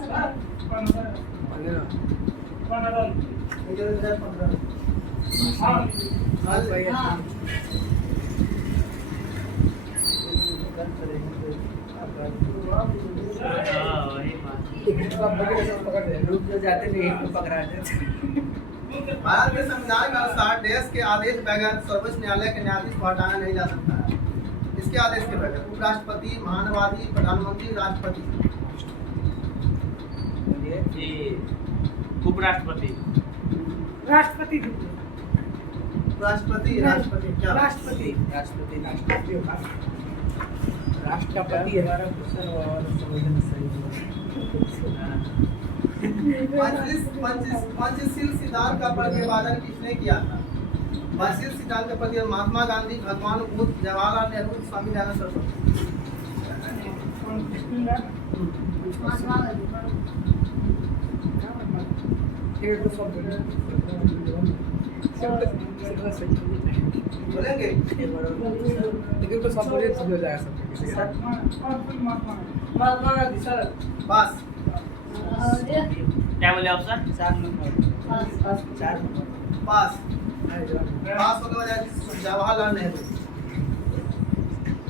1 जनवरी 2015। हाँ वही बात। पकड़ दे, रुक तो जाते नहीं तो पकड़ा जाते। भारत के संविधान के अनुसार देश के आदेश बगैर सर्वोच्च न्यायालय के न्यायाधीश को हटाया नहीं जा सकता है। इसके आदेश के बगैर उपराष्ट्रपति, महानवादी, प्रधानमंत्री, राष्ट्रपति। जी उपराष्ट्रपति। राष्ट्रपति राष्ट्रपति राष्ट्रपति क्या? राष्ट्रपति होगा। राष्ट्रपति है। पंचशील सिद्धांत का प्रतिपादन किसने किया था? पंचशील सिद्धांत का प्रतिपादन महात्मा गांधी, भगवान बुद्ध, जवाहरलाल नेहरू, स्वामी दयानंद सरस्वती। महात्मा गांधी। बोलेंगे लेकिन तो सब बोले हो जाएगा सब किसी के साथ। महात्मा गांधी सर। पास। क्या बोले ऑप्शन? 4 नंबर। 4 नंबर। पास। पास होने वाला जवाहरलाल नेहरू।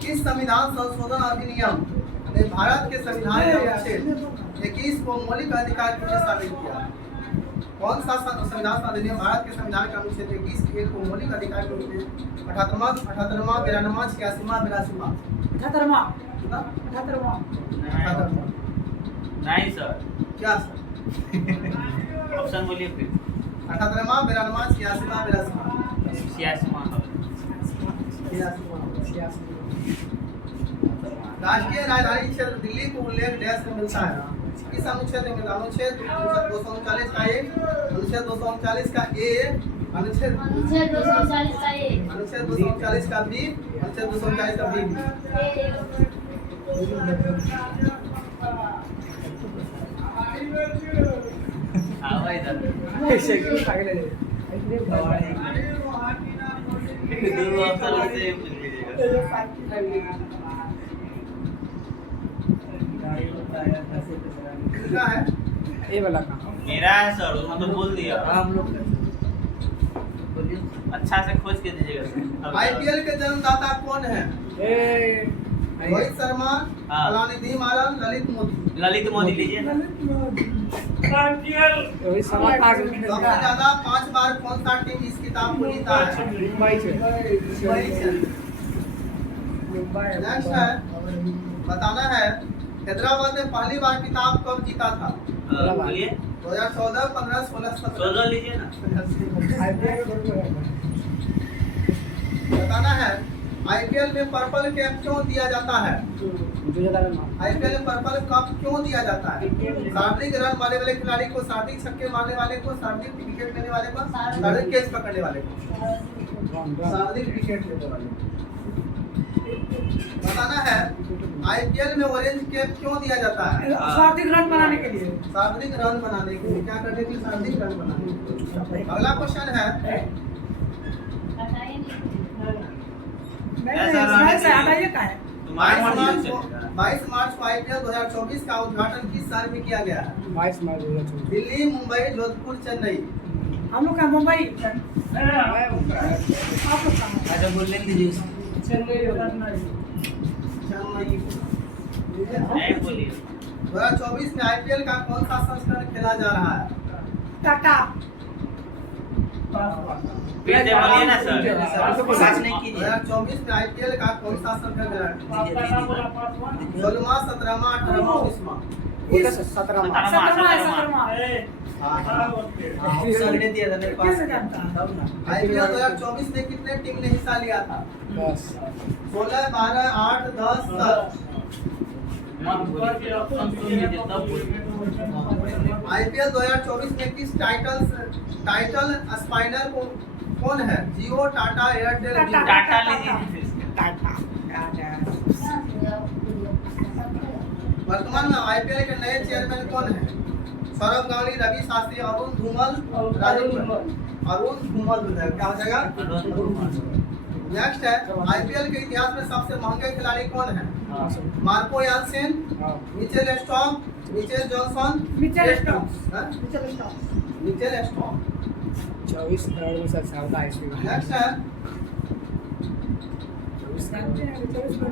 किस संविधान संशोधन अधिनियम ने भारत के संविधान के अनुच्छेद 21 को मौलिक अधिकार के रूप में शामिल किया? कौन सा संविधान अधिनियम भारत के संविधान के अनुच्छेद 21 को मौलिक अधिकार के रूप में 78वां, 92वां, 92वां, 86वां, 82वां? 78वां। नहीं सर। क्या सर? ऑप्शन बोलिए फिर। 78वां, 92वां, 86वां, 82वां। 86वां। राष्ट्रीय राजधानी क्षेत्र दिल्ली को उल्लेख डैश में मिलता है। किस अनुच्छेद में मिलता है? अनुच्छेद 239 का ए, अनुच्छेद 239 का ए, अनुच्छेद अनुच्छेद 240 का ए, अनुच्छेद 239 का बी, अनुच्छेद 239 का बी। आओ इधर। ऐसे क्यों पागल है? दो ऑप्शन से पूछ लीजिएगा। किसका है? ये वाला का मेरा है सर, उसने तो बोल दिया। हम लोग बोलिए। अच्छा से खोज के दीजिएगा सर। आईपीएल के जन्मदाता कौन है? ए रोहित शर्मा, हाँ। कलानिधि मारन, ललित मोदी। ललित मोदी लीजिए ना। रोहित शर्मा का सबसे ज्यादा 5 बार कौन सा टीम इस किताब को जीता है? मुंबई से नेक्स्ट है, बताना है हैदराबाद ने पहली बार किताब कब जीता था? बोलिए। 2014, 15, 16, 17। 16 लीजिए ना। बताना है आईपीएल में पर्पल कैप क्यों दिया जाता है? आईपीएल में पर्पल कप क्यों दिया जाता है? सर्वाधिक रन मारने वाले खिलाड़ी को, सर्वाधिक छक्के मारने वाले को, सर्वाधिक विकेट लेने वाले को, सर्वाधिक कैच पकड़ने वाले को, सर्वाधिक विकेट लेने वाले को। बताना है आईपीएल में ऑरेंज कैप क्यों दिया जाता है? सर्वाधिक रन बनाने के लिए। सर्वाधिक रन बनाने के लिए। क्या करने के लिए? सर्वाधिक रन बनाने के लिए। अगला क्वेश्चन है हटाइए नहीं। हटाइए का है 22 मार्च को आईपीएल 2024 का उद्घाटन किस शहर में किया गया है? 22 मार्च 2024। दिल्ली, मुंबई, जोधपुर, चेन्नई। हम लोग का मुंबई। आप लोग का अच्छा बोलने दीजिए। चेन्नई चेन्नई। नहीं बोलिए। 2024 में आईपीएल का कौन सा संस्करण खेला जा रहा है? टाटा। फिर से बोलिए ना सर। सच नहीं कीजिए। 2024 में आईपीएल का कौन सा संस्करण खेला है? 16वां, 17वां, 18वां, 19वां। 17वां। आईपीएल 2024 में कितने टीम ने हिस्सा लिया था? 16, 12, 8, 10, 10। आईपीएल 2024 में किस टाइटल स्पाइनर कौन है? जियो, टाटा, एयरटेल, टाटा लीजिए। वर्तमान में आईपीएल के नए चेयरमैन कौन है? सौरभ गांगुली, रवि शास्त्री, अरुण धूमल, राजीव अरुण धूमल। क्या हो जाएगा? नेक्स्ट है आईपीएल के इतिहास में सबसे महंगे खिलाड़ी कौन है? Marco Jansen, Mitchell stock, Mitchell Johnson, Mitchell stock. Mitchell stock. 24 crore में सर 14 ईस्वी में। नेक्स्ट है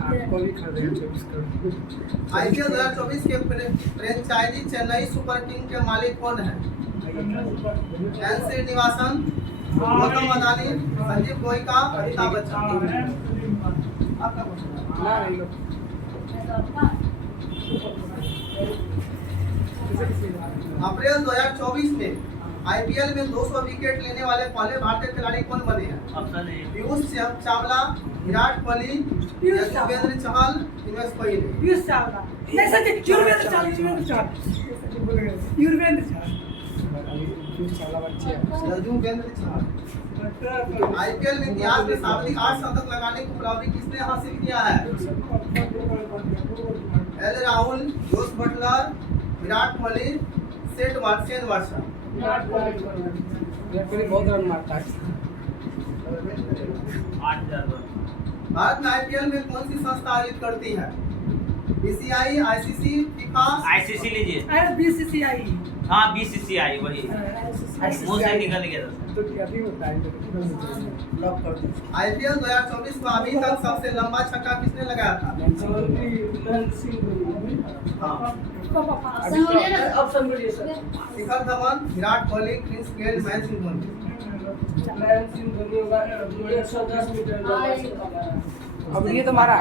आपको भी खरीदेंगे 24 करोड़। आईपीएल 2024 के फ्रेंचाइजी चेन्नई सुपर किंग के मालिक कौन है? एन श्रीनिवासन, गौतम अदानी, संजीव गोयका, अमिताभ बच्चन। आपका क्वेश्चन है। ना नहीं लोग अप्रैल 2024र में आईपीएल में 200 विकेट लेने वाले पहले भारतीय खिलाड़ी कौन बने हैं? ऑप्शन है। पीयूष चावला, विराट कोहली, युजवेंद्र चहल, दिनेश पहिल। पीयूष चावला नहीं सर युजवेंद्र चहल युजवेंद्र चहल पीयूष चावला बच्चे युजवेंद्र चहल। आईपीएल में इतिहास में सर्वाधिक 8 शतक लगाने की उपलब्धि किसने हासिल किया है? L Rahul, Jose Buttler, Virat Kohli, Shane Watson. Virat Kohli बहुत रन मारता है। 8000 भारत में आईपीएल में कौन सी संस्था आयोजित करती है? BCI, ICC, FIFA. आईसीसी लीजिए। बीसीसीआई। हाँ बीसीसीआई वही मुंह से निकल गया था। तो क्या भी होता है लॉक कर दो। आईपीएल 2024 में अभी तक सबसे लंबा छक्का किसने लगाया था? हाँ। ऑप्शन बोलिए ना। ऑप्शन बोलिए sir. Shikhar Dhawan, Virat Kohli, Chris Gayle, Mahendra Singh Dhoni. Mahendra Singh Dhoni होगा 110 मीटर। अब ये तो मारा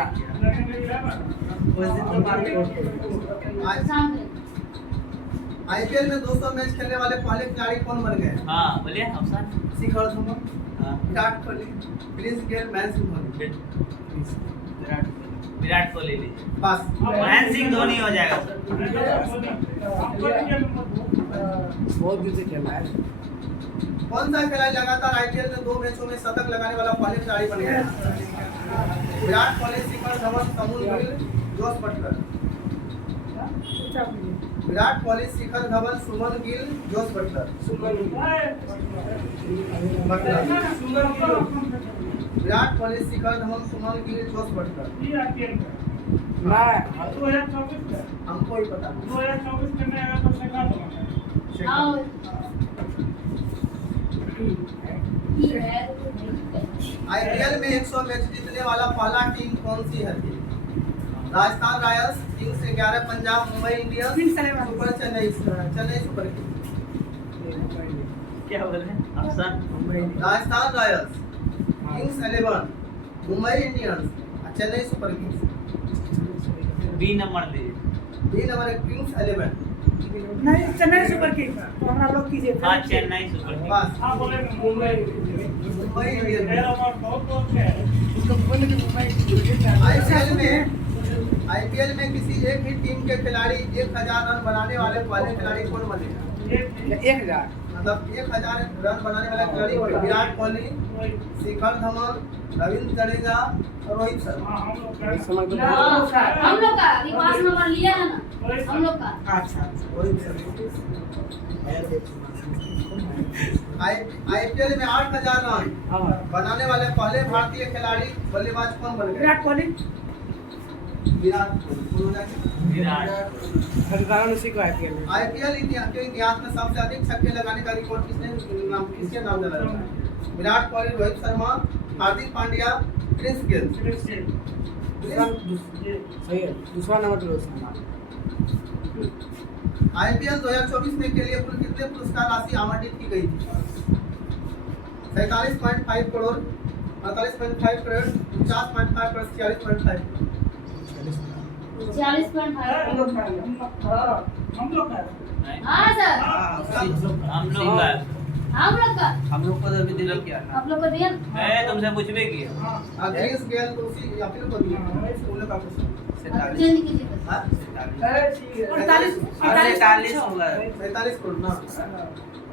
आईपीएल में 200 मैच खेलने वाले पहले खिलाड़ी कौन बन गए? हाँ बोलिए ऑप्शन। शिखर धवन, हाँ विराट कोहली, प्रिंस गेल, महेंद्र सिंह धोनी। विराट कोहली लीजिए। बस महेंद्र सिंह धोनी हो जाएगा सर। बहुत दिन से खेल रहा है। कौन सा खिलाड़ी लगातार आईपीएल में 2 मैचों में शतक लगाने वाला पहले खिलाड़ी बन गया? विराट कोहली, शिखर धवन, समुल गिल, जोस बटलर। विराट कोहली, शिखर धवन, सुमन गिल, जोस बटलर। विराट कोहली, शिखर धवन, सुमन गिल, जोस बटलर। हमको ही पता आओ आईपीएल में 100 मैच जीतने वाला पहला टीम कौन सी है? Rajasthan Royals, Kings 11, Punjab, Mumbai Indians, Super Chennai Super Kings. क्या बोल रहे हैं option? Rajasthan Royals, Kings 11, Mumbai Indians, Chennai Super Kings. B number लीजिए। बी नंबर है किंग्स 11। नहीं, चेन्नई सुपर किंग तो हमारा लोग कीजिए। हाँ चेन्नई सुपर किंग्स। बस मुंबई इंडियंस। आईपीएल में किसी एक ही टीम के खिलाड़ी 1000 रन बनाने वाले पहले खिलाड़ी कौन बनेगा? 1000 मतलब 1000 रन बनाने वाला खिलाड़ी और विराट कोहली, शिखर धवन, रविंद्र जडेजा और रोहित शर्मा। हम लोग का अभी 5 नंबर लिया है ना हम लोग का। अच्छा रोहित शर्मा। आईपीएल में 8000 रन बनाने वाले पहले भारतीय खिलाड़ी बल्लेबाज कौन बन गए? विराट कोहली। विराट कोहली। विराट हरियाणा उसी को आईपीएल में। आईपीएल के इतिहास में सबसे अधिक छक्के लगाने का रिकॉर्ड किसके नाम चला जाता है? विराट कोहली, रोहित शर्मा, हार्दिक पांड्या, प्रिंस गेल। सही है। दूसरा नंबर पे रोहित शर्मा। आईपीएल 2024 में के लिए कुल कितने पुरस्कार राशि आवंटित की गई थी? 47.5 करोड़, 48.5 करोड़, 50.5 करोड़, 46.5 करोड़। 40.5। हम लोग का हाँ सर हम लोग का। हम लोग को तो अभी दिल किया आप लोग को दिया मैं तुमसे कुछ भी किया। प्रिंस गेल तो उसी अपील को दिया उन्होंने का क्वेश्चन। चेंज कीजिए हाँ? 48 होगा। 47 करोड़ ना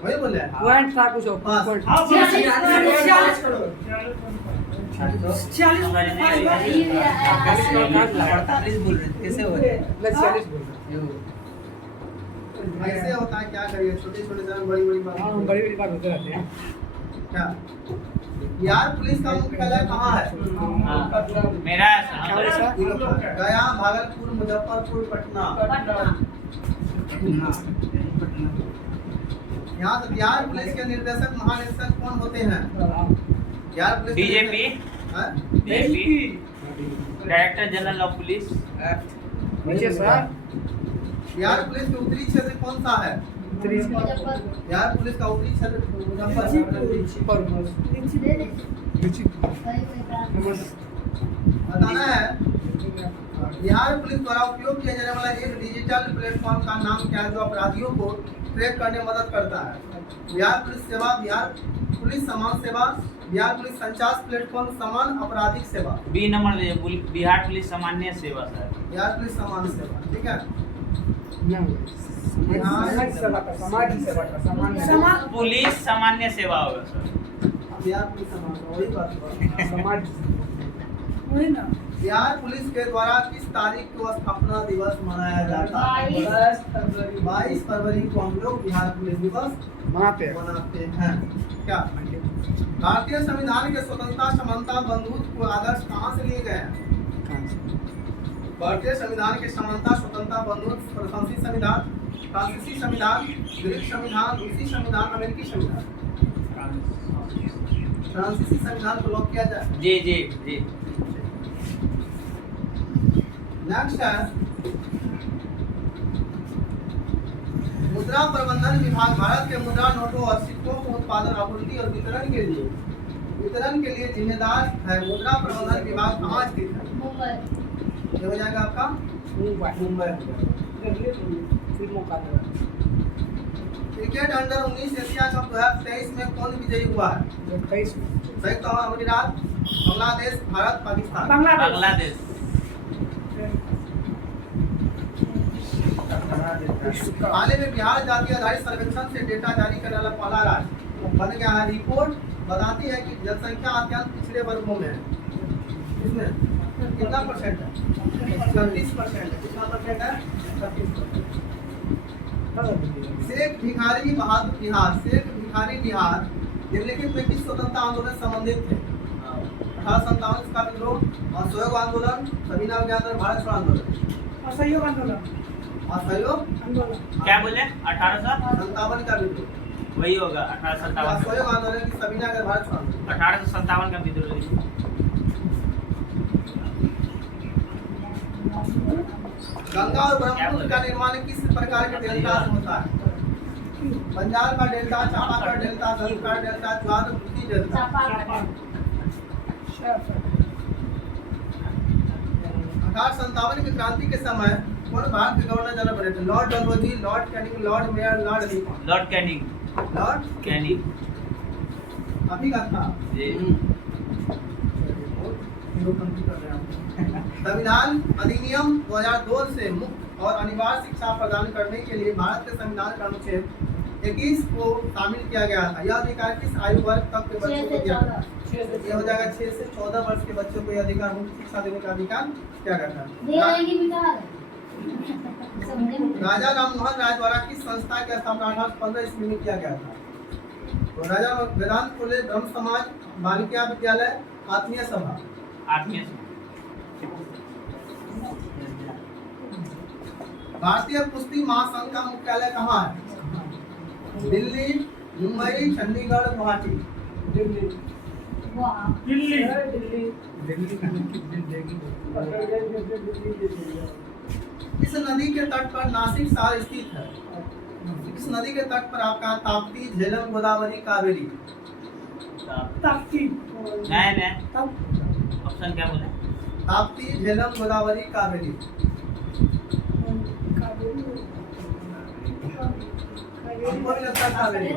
वही बोले हैं। पॉइंट था कुछ और हाँ। पॉइंट। 46 करोड़। 46 हमारे नहीं है। 48 बोल रहे थे, कैसे हो रहे? 46 बोल रहे हैं। ऐसे होता है, क्या करिए, छोटे छोटे से बड़ी बड़ी बात। हाँ, बड़ी बड़ी बात होते रहते हैं। क्या बिहार पुलिस का मुख्यालय कहाँ है? हाँ, मेरा गया, भागलपुर, मुजफ्फरपुर, पटना। यहाँ से बिहार पुलिस के निर्देशक महानिदेशक कौन होते हैं? बिहार पुलिस डीजीपी हाँ? Director general of police. नीचे सर। बिहार पुलिस का उत्तरी क्षेत्र कौन सा है? मुजफ्फरपुर। बिहार पुलिस का उत्तरी क्षेत्र मुजफ्फरपुर। दे दे बताना है। बिहार पुलिस द्वारा उपयोग किया जाने वाला एक डिजिटल प्लेटफॉर्म का नाम क्या है जो अपराधियों को ट्रैक करने में मदद करता है? बिहार पुलिस सेवा, बिहार पुलिस समान सेवा, बिहार पुलिस संचार प्लेटफॉर्म, समान आपराधिक सेवा। बी नंबर दीजिए। बिहार पुलिस सामान्य सेवा सर। बिहार पुलिस समान सेवा, ठीक है। समाज सेवा का सामान्य पुलिस सामान्य सेवा होगा सर। बिहार पुलिस समान, वही बात हुआ। समाज वही ना। बिहार पुलिस के द्वारा किस तारीख को स्थापना दिवस मनाया जाता है? 22 फरवरी को हम लोग बिहार पुलिस दिवस मनाते हैं। मनाते हैं। क्या भारतीय संविधान के स्वतंत्रता, समानता, बंधुत्व को आदर्श कहाँ से लिए गए हैं? भारतीय संविधान के समानता, स्वतंत्रता, बंधुत्व, फ्रांसीसी संविधान, फ्रांसीसी संविधान, ग्रीक संविधान, रूसी संविधान, अमेरिकी संविधान। फ्रांसीसी संविधान को लॉक किया जाए। जी जी जी। नेक्स्ट है मुद्रा प्रबंधन विभाग भारत के मुद्रा, नोटों और सिक्कों को उत्पादन, आपूर्ति और वितरण के लिए जिम्मेदार है। मुद्रा प्रबंधन विभाग कहाँ स्थित है? मुंबई। ये हो जाएगा आपका मुंबई। मुंबई। फिल्मों का क्रिकेट अंडर 19 एशिया कप 2023 में कौन विजयी हुआ है? 28 में संयुक्त अरब अमीरात, बांग्लादेश, भारत, पाकिस्तान। बांग्लादेश। हाल ही में बिहार जाति आधारित सर्वेक्षण से डेटा जारी करने वाला पहला राज्य बन गया है। रिपोर्ट बताती है कि जनसंख्या अत्यंत पिछड़े वर्गों में है। इसमें कितना परसेंट है? 36% है। कितना परसेंट है? 36%। शेख भिखारी बहादुर बिहार, शेख भिखारी बिहार निम्नलिखित में किस स्वतंत्रता आंदोलन से संबंधित थे? 1857 का विद्रोह, असहयोग आंदोलन, सविनय अवज्ञा, भारत छोड़ो आंदोलन। असहयोग आंदोलन। असहयोग क्या बोले? 1857 57 का विद्रोह, वही होगा 1857। असहयोग आंदोलन की सविनय अवज्ञा, भारत छोड़ो आंदोलन। 1857 का विद्रोह। गंगा और ब्रह्मपुत्र का निर्माण किस प्रकार के डेल्टा से होता है? बंजाल का डेल्टा, चापा का डेल्टा, गंगा का डेल्टा, ज्वालामुखी डेल्टा। चापाकल। 1857 की क्रांति के समय कौन भारत के गवर्नर जनरल बने थे? Lord Dalhousie, Lord Canning, Lord mayor, Lord Lincoln. Lord Canning. Lord Canning. अभी का था। जी। संविधान अधिनियम 2002 से मुफ्त और अनिवार्य शिक्षा प्रदान करने के लिए भारत के संविधान का अनुच्छेद 21 को शामिल किया गया था। यह अधिकार किस आयु वर्ग तक के बच्चों को दिया गया? ये हो जाएगा 6 से 14 वर्ष के बच्चों को यह अधिकार, मुफ्त शिक्षा देने का अधिकार क्या करता दे है? रहेंगे बेटा। राजा राममोहन राय द्वारा किस संस्था की स्थापना 1815 ईस्वी में किया गया था? तो राजा वेदांत कॉलेज, ब्रह्म समाज, बालिका विद्यालय, आत्मीय सभा। आत्मीय। भारतीय कुश्ती महासंघ का मुख्यालय कहाँ है? दिल्ली, मुंबई, चंडीगढ़, गुवाहाटी। दिल्ली। वाह। दिल्ली। इस नदी के तट पर नासिक शहर स्थित है। इस नदी के तट पर आपका ताप्ती, झेलम, गोदावरी, कावेरी। ताप्ती। नहीं ऑप्शन क्या बोले? ताप्ती, झेलम, गोदावरी, कावेरी। हमको भी लगता है कावेरी।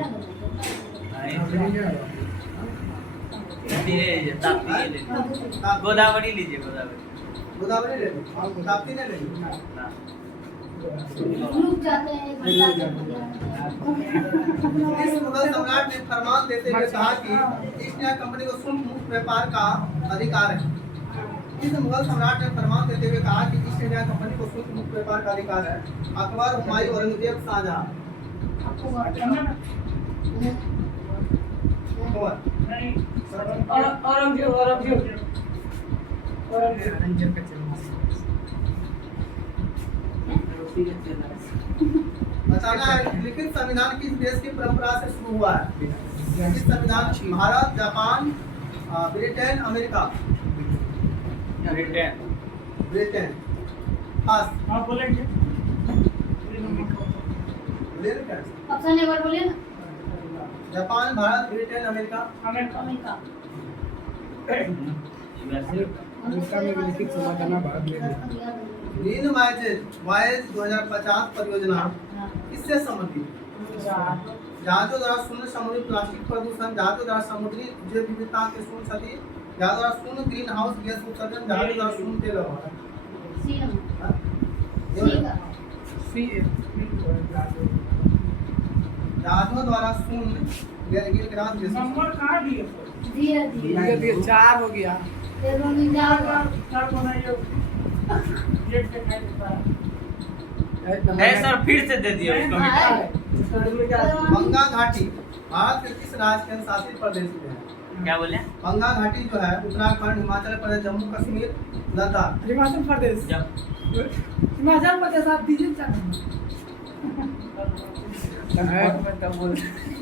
ताप्ती ले लीजिए। गोदावरी लीजिए। गोदावरी ले लो, ताप्ती नहीं ले लो। रुक जाते हैं। इस मुगल सम्राट ने फरमान देते हुए कहा कि ईस्ट इंडिया कंपनी को शुल्क मुक्त व्यापार का अधिकार है। इस मुगल सम्राट ने फरमान देते हुए कहा कि ईस्ट इंडिया कंपनी को शुल्क मुक्त व्यापार का अधिकार है। अकबर, हुमायूं, औरंगजेब, शाहजहां। बताना है लिखित संविधान किस देश की परंपरा से शुरू हुआ है? लिखित संविधान Bharat, Japan, Britain, America. Britain. Pass. हाँ बोलेंगे। बोलिए ना क्या? ऑप्शन एक बार बोलिए ना। Japan, Bharat, Britain, America. America. America में भी लिखित समाधान भारत में। ग्रीन वाइज 2050 परियोजना किससे संबंधित? जहाजों द्वारा शून्य समुद्री प्लास्टिक प्रदूषण, जहाजों द्वारा समुद्री जैव विविधता के शून्य क्षति, जहाजों द्वारा शून्य ग्रीन हाउस गैस उत्सर्जन, जहाजों द्वारा शून्य तेल व्यवहार। सी नंबर। सी का। जहाजों द्वारा शून्य ग्रीनहाउस गैस। नंबर कहाँ दिए? दिए। 4 हो गया। है सर, फिर से दे दिया उसको। गंगा घाटी भारत के किस राज्य के शासित प्रदेश में है? क्या बोले? गंगा घाटी जो है उत्तराखंड, हिमाचल प्रदेश, जम्मू कश्मीर, लद्दाख। हिमाचल प्रदेश। हिमाचल प्रदेश आप दीजिए।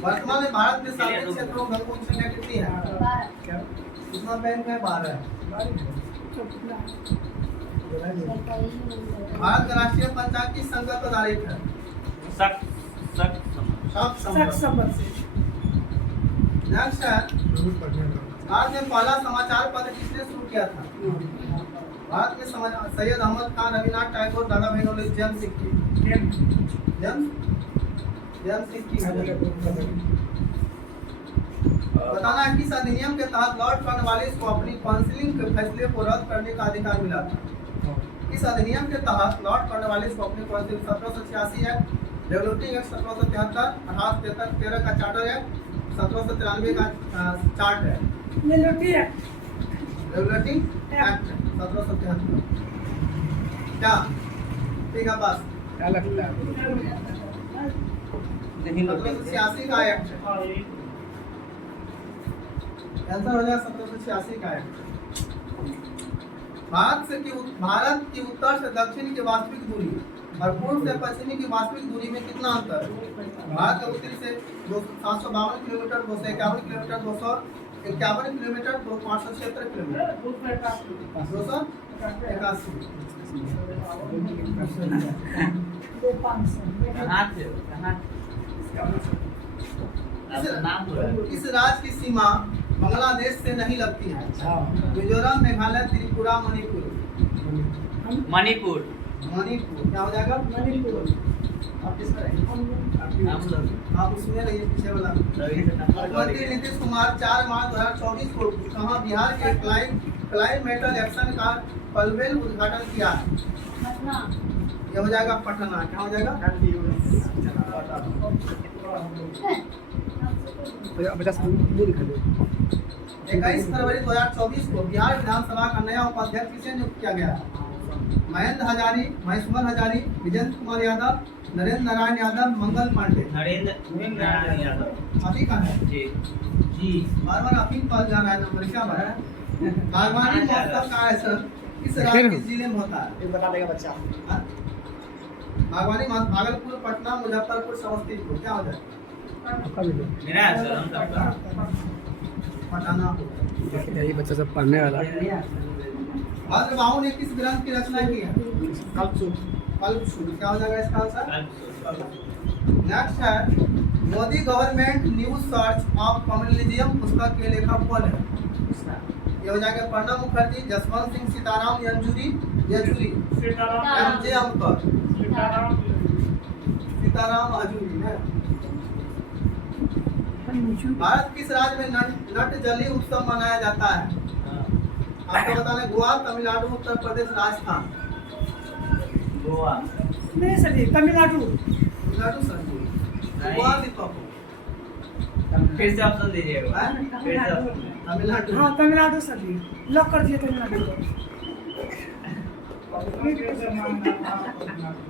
वर्तमान में भारत में सार्वजनिक क्षेत्रों में बैंकों की संख्या कितनी है? 12। कितना बैंक है? 12 है। भारत का राष्ट्रीय पंचायत किस संघ पर आधारित है? नेक्स्ट है भारत में पहला समाचार पत्र किसने शुरू किया था? भारत में सैयद अहमद खान, रविन्द्रनाथ टैगोर, दादा भाई नौरोजी, जेम्स सिक्की। जेम्स बताना है किस अधिनियम के तहत लॉर्ड कॉर्नवालिस को अपनी काउंसिलिंग के फैसले को रद्द करने का अधिकार मिला था। इस अधिनियम के तहत लॉर्ड कॉर्नवालिस को अपनी काउंसिल 1786 एक्ट, डेवलपिंग एक्ट 1773, 1813 का चार्टर एक्ट, 1793 का चार्ट है, डेवलपिंग एक्ट 1773 क्या ठीक है बस क्या लगता है? नहीं लोग 1786 का एक्ट है। आंसर हो जाएगा 1786 का एक्ट। भारत की उत्तर से दक्षिण की वास्तविक दूरी और पूर्व से पश्चिमी की वास्तविक दूरी में कितना अंतर है? भारत का उत्तरी से 752 किलोमीटर, 251 किलोमीटर, 251 किलोमीटर, 576 किलोमीटर, 281। कहाँ थे नाम बोला इस राज्य की सीमा बांग्लादेश से नहीं लगती है। मिजोरम, मेघालय, त्रिपुरा, मणिपुर। मणिपुर मणिपुर क्या हो जाएगा? मणिपुर। आप किसका है? नाम लोग आप उसमें रहिए पीछे वाला। मुख्यमंत्री नीतीश कुमार 4 मार्च 2024 को कहाँ बिहार के क्लाइमेटल एक्शन का पलवेल उद्घाटन किया है? ये हो जाएगा पटना। क्या हो जाएगा? 21 फरवरी 2024 को बिहार विधानसभा का नया उपाध्यक्ष किसे नियुक्त किया गया? महेंद्र हजारी, महेश्वर हजारी, विजेंद्र कुमार यादव, नरेंद्र नारायण यादव, मंगल पांडे। नरेंद्र नारायण यादव आप ही का है जी जी बार बार आप ही पास जा रहा है नंबर क्या है? बागवानी महोत्सव का आयोजन किस राज्य के जिले में होता है? बता देगा बच्चा। हाँ? बागवानी भागलपुर, पटना, मुजफ्फरपुर, समस्तीपुर। क्या हो जाए? मेरा आंसर हम सबका पटना। देखिए ये बच्चा सब पढ़ने वाला है। भद्रबाहु ने किस ग्रंथ की रचना की है? कल्पसूत्र। क्या हो जाएगा इसका आंसर? नेक्स्ट है Modi government news search of communalism पुस्तक के लेखक कौन है? ये हो जाएगा प्रणब मुखर्जी, जसवंत सिंह, सीताराम येचुरी, एमजे अमकर, सीताराम अजूरी है। भारत किस राज्य में नट जली उत्सव मनाया जाता है? आपको बताना है गोवा, तमिलनाडु, उत्तर प्रदेश, राजस्थान। गोवा नहीं सर तमिलनाडु। तमिलनाडु सर गोवा भी तो फिर से ऑप्शन दीजिएगा है? फिर से option। तमिलनाडु। हाँ तमिलनाडु सर लॉक कर दिए तमिलनाडु को।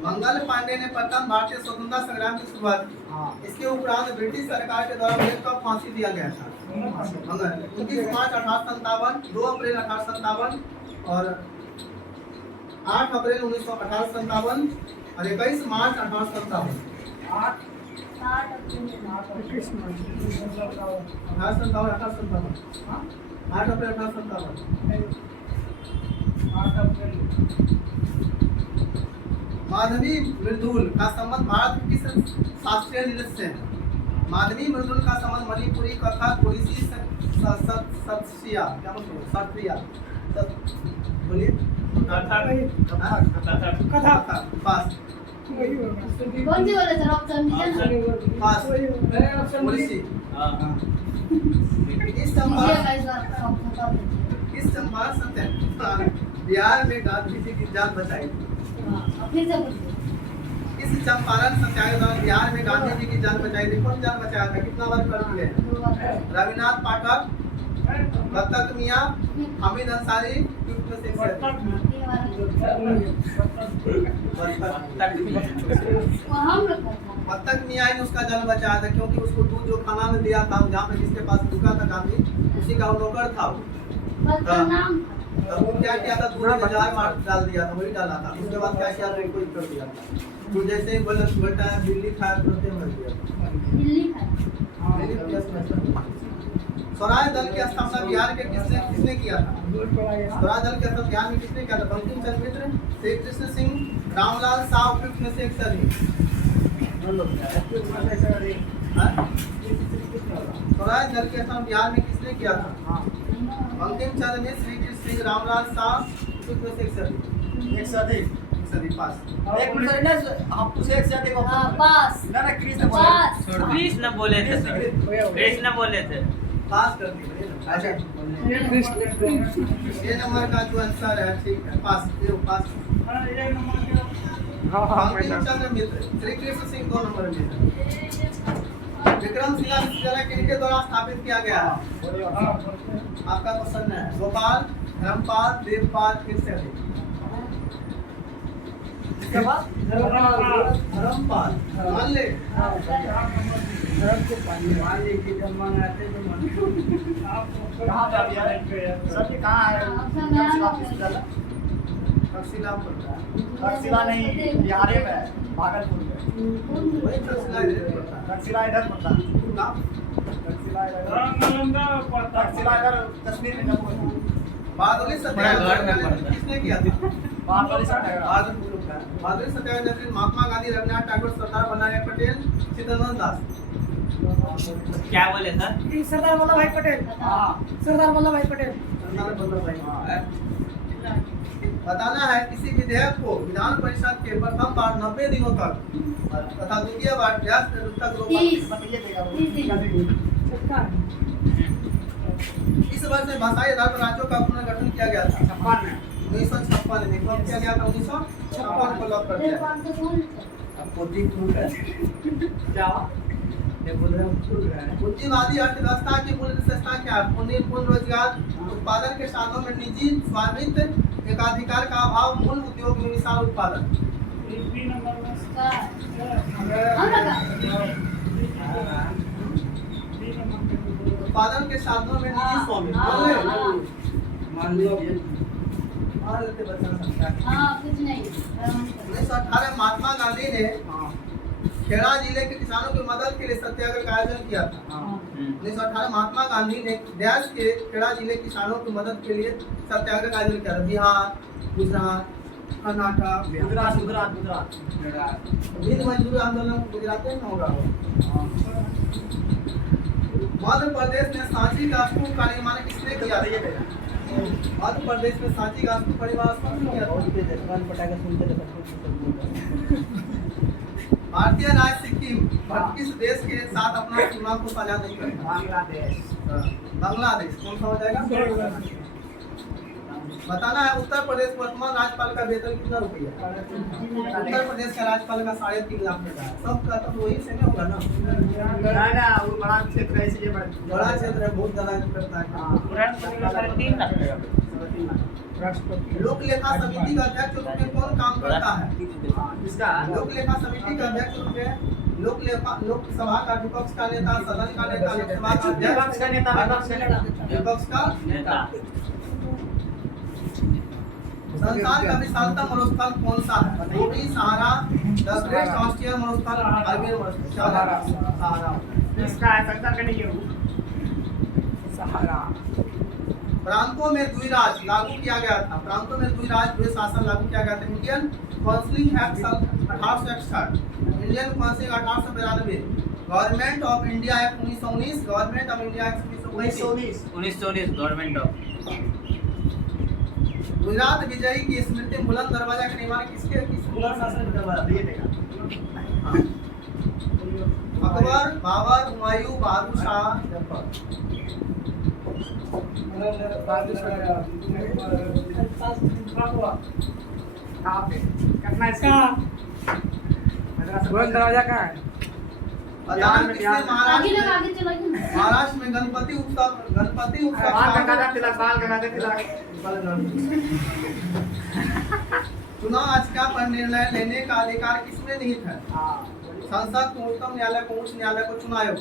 मंगल पांडे ने प्रथम भारतीय स्वतंत्रता संग्राम की शुरुआत की। इसके उपरांत ब्रिटिश सरकार के द्वारा उन्हें कब फांसी दिया गया था? मंगल 29 मार्च 1857, 2 अप्रैल 1857 और 8 अप्रैल 1857 और 21 मार्च 1857। 8 अप्रैल 1857। माधवी मृदुल का संबंध भारत के किस शास्त्रीय नृत्य से है? माधवी मृदुल का संबंध मणिपुरी, कथक, ओडिसी, सत्रिया। क्या मतलब? सत्रिया। बोलिए। कथक। पास। कौन सी बोले सर ऑप्शन दीजिए ना। पास। ओडिसी। हाँ इस चंपारण दीजिएगा इस बार ऑप्शन कर दीजिए। इस चंपारण सत्याग्रह बिहार में गांधी जी की जान बचाई थी। हाँ, फिर से बोलिए। इस चंपारण सत्याग्रह दौरान बिहार में गांधी जी की जान बचाई थी। कौन जान बचाया था? कितना बार कर दिए? रविनाथ पाठक, बत्तख मियाँ, हामिद अंसारी, बत्तख मियाँ ने उसका जान बचाया था क्योंकि उसको दूध जो खाना में दिया था जहाँ पे जिसके पास रुका था गांधी उसी का वो नौकर था वो। तब वो क्या किया था? दूध में जहर मार डाल दिया था, वही डाला था। उसके बाद क्या किया था? कोई कर दिया था। तो जैसे ही बोला बेटा बिल्ली खाया तुरंत मर गया। स्वराज दल की स्थापना बिहार के किसने किया था? स्वराज दल की स्थापना बिहार में किसने किया था? बंकिम चंद्र मिश्र, श्री कृष्ण सिंह, रामलाल साह, उपयुक्त में से एक सही। स्वराज दल की स्थापना बिहार में किसने किया था? बंकिम चंद्र मिश्र, श्री कृष्ण सिंह, रामलाल साह, उपयुक्त में से एक सही। सदी पास। एक मिनट ना हम पूछे एक से अधिक हाँ, ऑप्शन पास ना ना कृष्ण बोले पास कृष्ण बोले थे सर, कृष्ण बोले थे। पास कर दीजिए। अच्छा ये नंबर का जो आंसर है ठीक है पास ये पास। बंकिम चंद्र मित्र श्री कृष्ण सिंह 2 नंबर में। विक्रमशिला विश्वविद्यालय किनके द्वारा स्थापित किया गया है? आपका क्वेश्चन है गोपाल, धर्मपाल, देवपाल, फिर से अधिक। इसके बाद धर्मपाल मान ले मान लीजिए जब मंगाते तो कहाँ पे अभी है सर जी कहाँ है तक्षशिला विश्वविद्यालय? तक्षशिला पड़ता है। तक्षशिला नहीं बिहार में है, भागलपुर में। वही तक्षशिला इधर पड़ता है। तक्षशिला इधर पड़ता है। नाम तक्षशिला इधर कश्मीर में जम्मू में। बारडोली सत्याग्रह किसने किया था? बारडोली सत्याग्रह। बारडोली सत्याग्रह में महात्मा गांधी, रविन्द्रनाथ टैगोर, सरदार वल्लभभाई पटेल, चित्तरंजन दास। क्या बोले सर? सरदार वल्लभ भाई पटेल। हाँ सरदार वल्लभ भाई पटेल। सरदार वल्लभभाई। बताना है किसी विधेयक को विधान परिषद के प्रथम बार 90 दिनों तक तथा द्वितीय बार 10 दिनों तक रोका। 30 बताइए देगा वो। 30 इस वर्ष में भाषाई आधार पर राज्यों का पुनर्गठन किया गया था 56 में। 1956 में। कब किया गया था? 1956 को लॉक कर दिया। क्या पूंजीवादी अर्थव्यवस्था की मूल विशेषता क्या है? पूर्ण रोजगार, उत्पादन के साधनों में निजी स्वामित्व, एकाधिकार का अभाव, मूल उद्योग में विशाल उत्पादन। उत्पादन के साधनों में निजी स्वामित्व। मान लीजिए मान लेते बच्चा संख्या। हाँ कुछ नहीं 1918 महात्मा गांधी ने खेड़ा जिले के किसानों की मदद के लिए सत्याग्रह का आयोजन किया था। 1918 महात्मा गांधी ने देश के खेड़ा जिले के किसानों की मदद के लिए सत्याग्रह का आयोजन किया था। बिहार, गुजरात, कर्नाटक, गुजरात गुजरात गुजरात विभिन्न मजदूर आंदोलन गुजरात में होगा। मध्य प्रदेश में सांची का स्तूप का निर्माण किसने किया? बताइए देगा। मध्य प्रदेश में सांची का स्तूप का निर्माण किसने किया? भारतीय राज्य सिक्किम किस देश के साथ अपना सीमा को साझा नहीं करता? बांग्लादेश। बांग्लादेश। कौन सा हो जाएगा? बताना है उत्तर प्रदेश वर्तमान राज्यपाल का वेतन कितना रुपया? उत्तर प्रदेश का राज्यपाल का 3.5 लाख रुपया है। सब का तो वही से में होगा ना। ना ना वो बड़ा क्षेत्र है इसलिए बड़ा क्षेत्र है, बहुत ज्यादा करता है। लोक लेखा समिति का अध्यक्ष रूप में कौन काम करता है? इसका लोक लेखा समिति का अध्यक्ष रूप में लोकसभा का विपक्ष का नेता, सदन का नेता, लोकसभा का विपक्ष का नेता विपक्ष का नेता। संसार का विशालतम मरुस्थल कौन सा है? गोबी, सहारा, द ग्रेट ऑस्ट्रियन मरुस्थल, अरबियन मरुस्थल। सहारा। इसका संसार का नहीं है सहारा। प्रांतों में द्विराज लागू किया गया था। प्रांतों में द्विराज द्वि शासन लागू किया गया था। इंडियन काउंसिलिंग एक्ट साल 1861, Indian counselling 1892, government of India act 1919, government of India act 1919। 1919 government of. Gujarat विजयी की स्मृति में बुलंद दरवाजा का निर्माण किस मुगल शासन में करवाया? बताइए देगा। अकबर, बाबर, हुमायूं, बहादुर शाह, जफर। कहाँ पे करना इसका बुलंद दरवाजा कहाँ है? बताना किसने आगे लोग महाराष्ट्र आगे चलो महाराष्ट्र में गणपति उत्सव बाल गंगाधर तिलक बाल गंगाधर तिलक चुनाव याचिका पर निर्णय लेने का अधिकार किसमें निहित है? संसद को, उच्चतम न्यायालय को, उच्च न्यायालय को, चुनाव आयोग।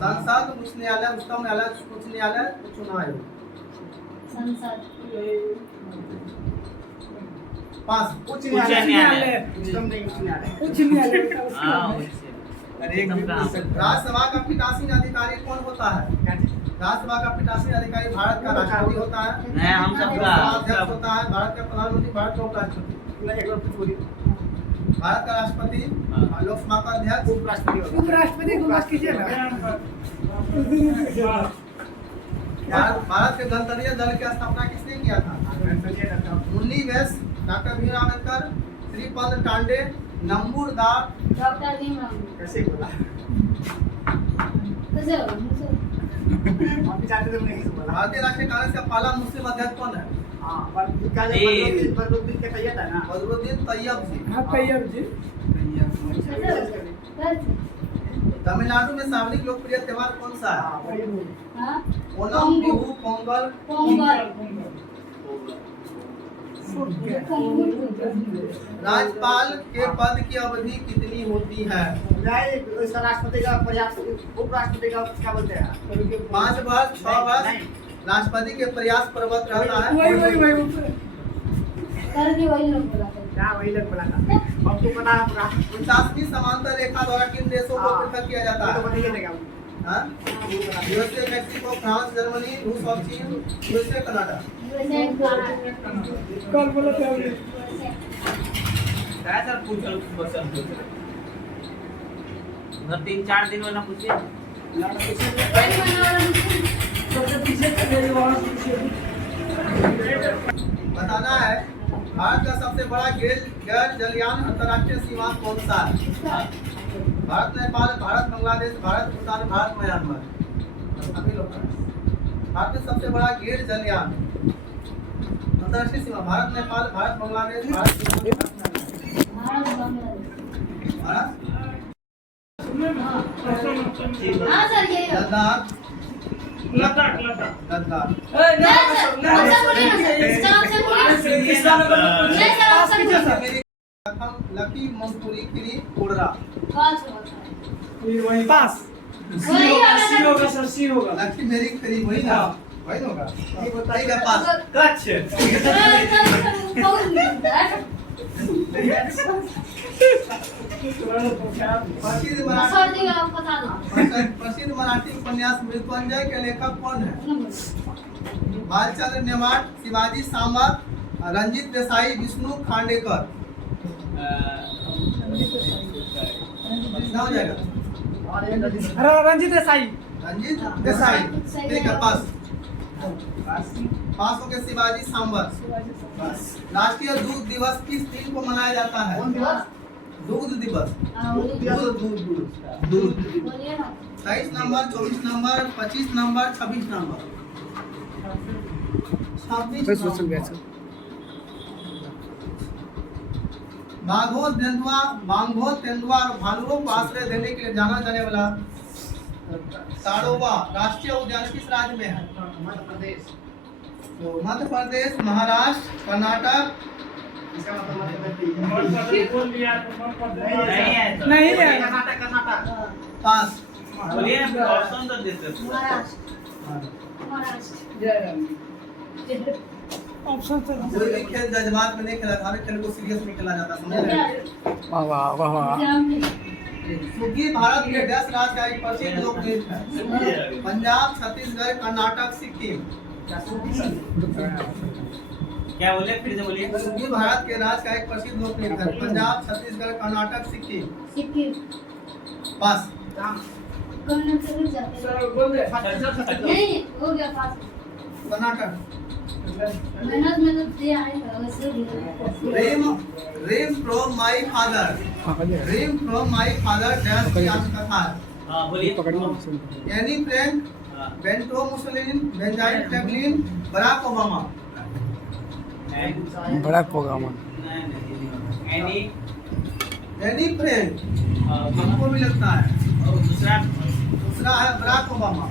संसद, उच्च न्यायालय, उच्चतम न्यायालय, उच्च न्यायालय, चुनाव आयोग। संसद पास। उच्च न्यायालय। उच्चतम नहीं उच्च न्यायालय उच्च न्यायालय। हाँ उससे। राज्यसभा का पीठासीन अधिकारी कौन होता है? राज्यसभा का पीठासीन अधिकारी भारत का राष्ट्रपति होता है। नहीं, हम सबका अध्यक्ष होता है भारत का प्रधानमंत्री, भारत का उपराष्ट्रपति। भारत का राष्ट्रपति, लोकसभा का अध्यक्ष, उपराष्ट्रपति होगा। उपराष्ट्रपति को बस कीजिएगा। भारत के गणतंत्र दल की स्थापना किसने किया था? मुन्नी वेस्ट डॉक्टर भीमराव अम्बेडकर, श्रीपद टांडे, नंबूरदार, डॉक्टर भीमराव कैसे बोला कैसे हो हम भी जानते थे नहीं बोला भारतीय राष्ट्रीय कांग्रेस का पहला मुस्लिम अध्यक्ष कौन है? हाँ पर क्या जी। बदरुद्दीन का तैयार था ना बदरुद्दीन तैयब जी। हाँ तैयार जी कैसे हो कैसे तमिलनाडु में सर्वाधिक लोकप्रिय त्योहार कौन सा है? हाँ बड़ी बोली हाँ ओणम, बिहू, पोंगल। पोंगल राज्यपाल के पद की अवधि कितनी होती है? नहीं इसका राष्ट्रपति का प्रयास उपराष्ट्रपति का क्या बोलते हैं 5 वर्ष, 6 वर्ष। नहीं राष्ट्रपति के प्रयास पर्वत रहता है। वही करके वही लोग बोला था क्या वही लोग बोला था हमको पता है पूरा 49वीं समांतर रेखा द्वारा किन देशों को पृथक किया जाता तो है? बताइए देगा हाँ? यूएसए, मेक्सिको, फ्रांस, जर्मनी, रूस और चीन, यूएसए, कनाडा। वैसे गाना कल बोला था हमने काय सर पूछल क्वेश्चन उधर 3-4 दिन वाला पूछिए वही मना वाला सबसे पीछे मेरे वहाँ से बताना है भारत का सबसे बड़ा गैर जलयान अंतर्राष्ट्रीय सीमा कौन सा है? भारत, नेपाल, भारत, बांग्लादेश, भारत, भूटान, भारत, म्यांमार। अभी लोग भारत में सबसे बड़ा गैर जलयान अंतर्राष्ट्रीय सीमा भारत, नेपाल, भारत, बांग्लादेश, भारत, भारत बांग्लादेश भारत, हाँ सर यही है लद्दाख, लद्दाख। नहीं सर ऑप्शन बोलिए ना सर इसका ऑप्शन बोलिए नहीं सर ऑप्शन बोलिए लकी, मंसूरी, खिरी, कोडरा। पाँच वही पास वही वाला सी होगा सर सी होगा लकी मेरी खिरी वही ना वही होगा। ये बताइएगा पास। कच्छ बहुत मिलता है प्रसिद्ध मराठी सर जी आप बता दो प्रसिद्ध मराठी उपन्यास मृत्युंजय के लेखक कौन है? भालचंद्र नेमाड, शिवाजी सावंत, रंजीत देसाई, विष्णु खांडेकर। कितना हो जाएगा? रंजीत देसाई रंजीत देसाई। ठीक है पास। पास हो गया शिवाजी सावंत। राष्ट्रीय दूध दिवस किस दिन को मनाया जाता है? दूध दिवस। दूध। बोलिए ना 23 नवंबर, 24 नवंबर, 25 नवंबर, 26 नवंबर। 26 नवंबर। बांगो, तेंदुआ और भालुओं को आश्रय देने के लिए जाना जाने वाला ताड़ोबा राष्ट्रीय उद्यान किस राज्य में है? मध्य प्रदेश तो मध्य प्रदेश, महाराष्ट्र, कर्नाटक। इसका मतलब नहीं है सर नहीं है कर्नाटक पास। बोलिए ऑप्शन तो देते महाराष्ट्र जय राम ऑप्शन तो कोई भी खेल जज्बात में नहीं खेला, हर खेल को सीरियस में खेला जाता है, समझ रहे हैं? वाह वाह वाह वाह सुगी भारत के 10 राज्य का एक प्रसिद्ध लोक नृत्य है। पंजाब, छत्तीसगढ़, कर्नाटक, सिक्किम। क्या बोले फिर से बोलिए सुगी भारत के राज्य का एक प्रसिद्ध लोक नृत्य है। पंजाब, छत्तीसगढ़, कर्नाटक, सिक्किम। सिक्किम पास। कर्नाटक में जाते हैं सर बोल दे नहीं हो गया पास कर्नाटक। मेहनत में तो दे आएगा वैसे भी dreams from my father. Dreams from my father dash की आत्मकथा है। हाँ बोलिए एनी फ्रैंक, हाँ। Benito Mussolini, Benjamin Franklin, Barack Obama. बड़ा प्रोग्राम एनी एनी फ्रैंक हाँ, हमको भी लगता है। और दूसरा दूसरा है बराक ओबामा।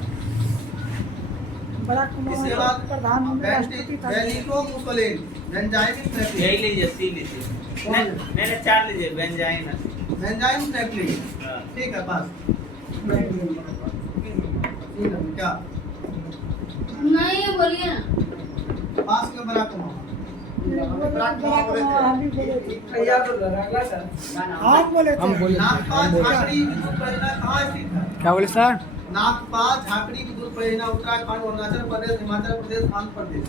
बड़ा इसके बाद बेनिटो मुसोलिनी, बेंजामिन फ्रैंकलिन। यही लीजिए सी लीजिए मैंने 4 लीजिए बेंजाइन बेंजामिन फ्रैंकलिन। हाँ। ठीक है पास। क्या नहीं बोलिए ना पास के बराक ओबामा। हम बोले नागपाल झाकड़ी विद्युत परियोजना कहाँ स्थित है? क्या बोले सर नागपाल झाकड़ी विद्युत परियोजना उत्तराखंड, अरुणाचल प्रदेश, हिमाचल प्रदेश, आंध्र प्रदेश।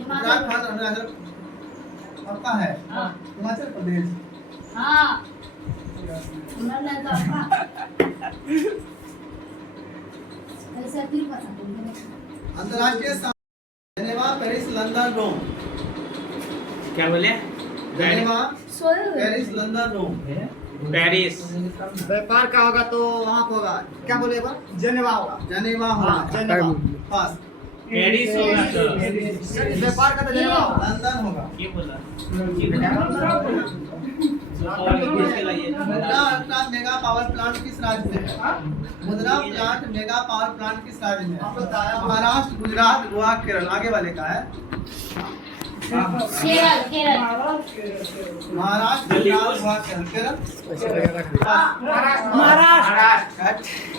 उत्तराखंड, अरुणाचल पक्का है। हाँ हिमाचल प्रदेश। हाँ मैंने तो ऐसा क्यों पता अंतर्राष्ट्रीय जेनेवा, पेरिस, लंदन, लंदन रोम। क्या बोले? जेनेवा सोए हुए पेरिस लंदन रोम। पेरिस। व्यापार का होगा तो वहाँ को होगा, क्या बोले एक बार? जेनेवा होगा। जेनेवा हाँ, होगा। जेनेवा। बस पेरिस होगा तो व्यापार का तो जेनेवा होगा। लंदन होगा। ये बोला मुद्रा अल्ट्रा मेगा पावर प्लांट किस राज्य में है? मुद्रा प्लांट मेगा पावर प्लांट किस राज्य में है? महाराष्ट्र, गुजरात, गोवा, केरल। आगे वाले का है केरल केरल महाराष्ट्र, गुजरात, गोवा, केरल। केरल महाराष्ट्र।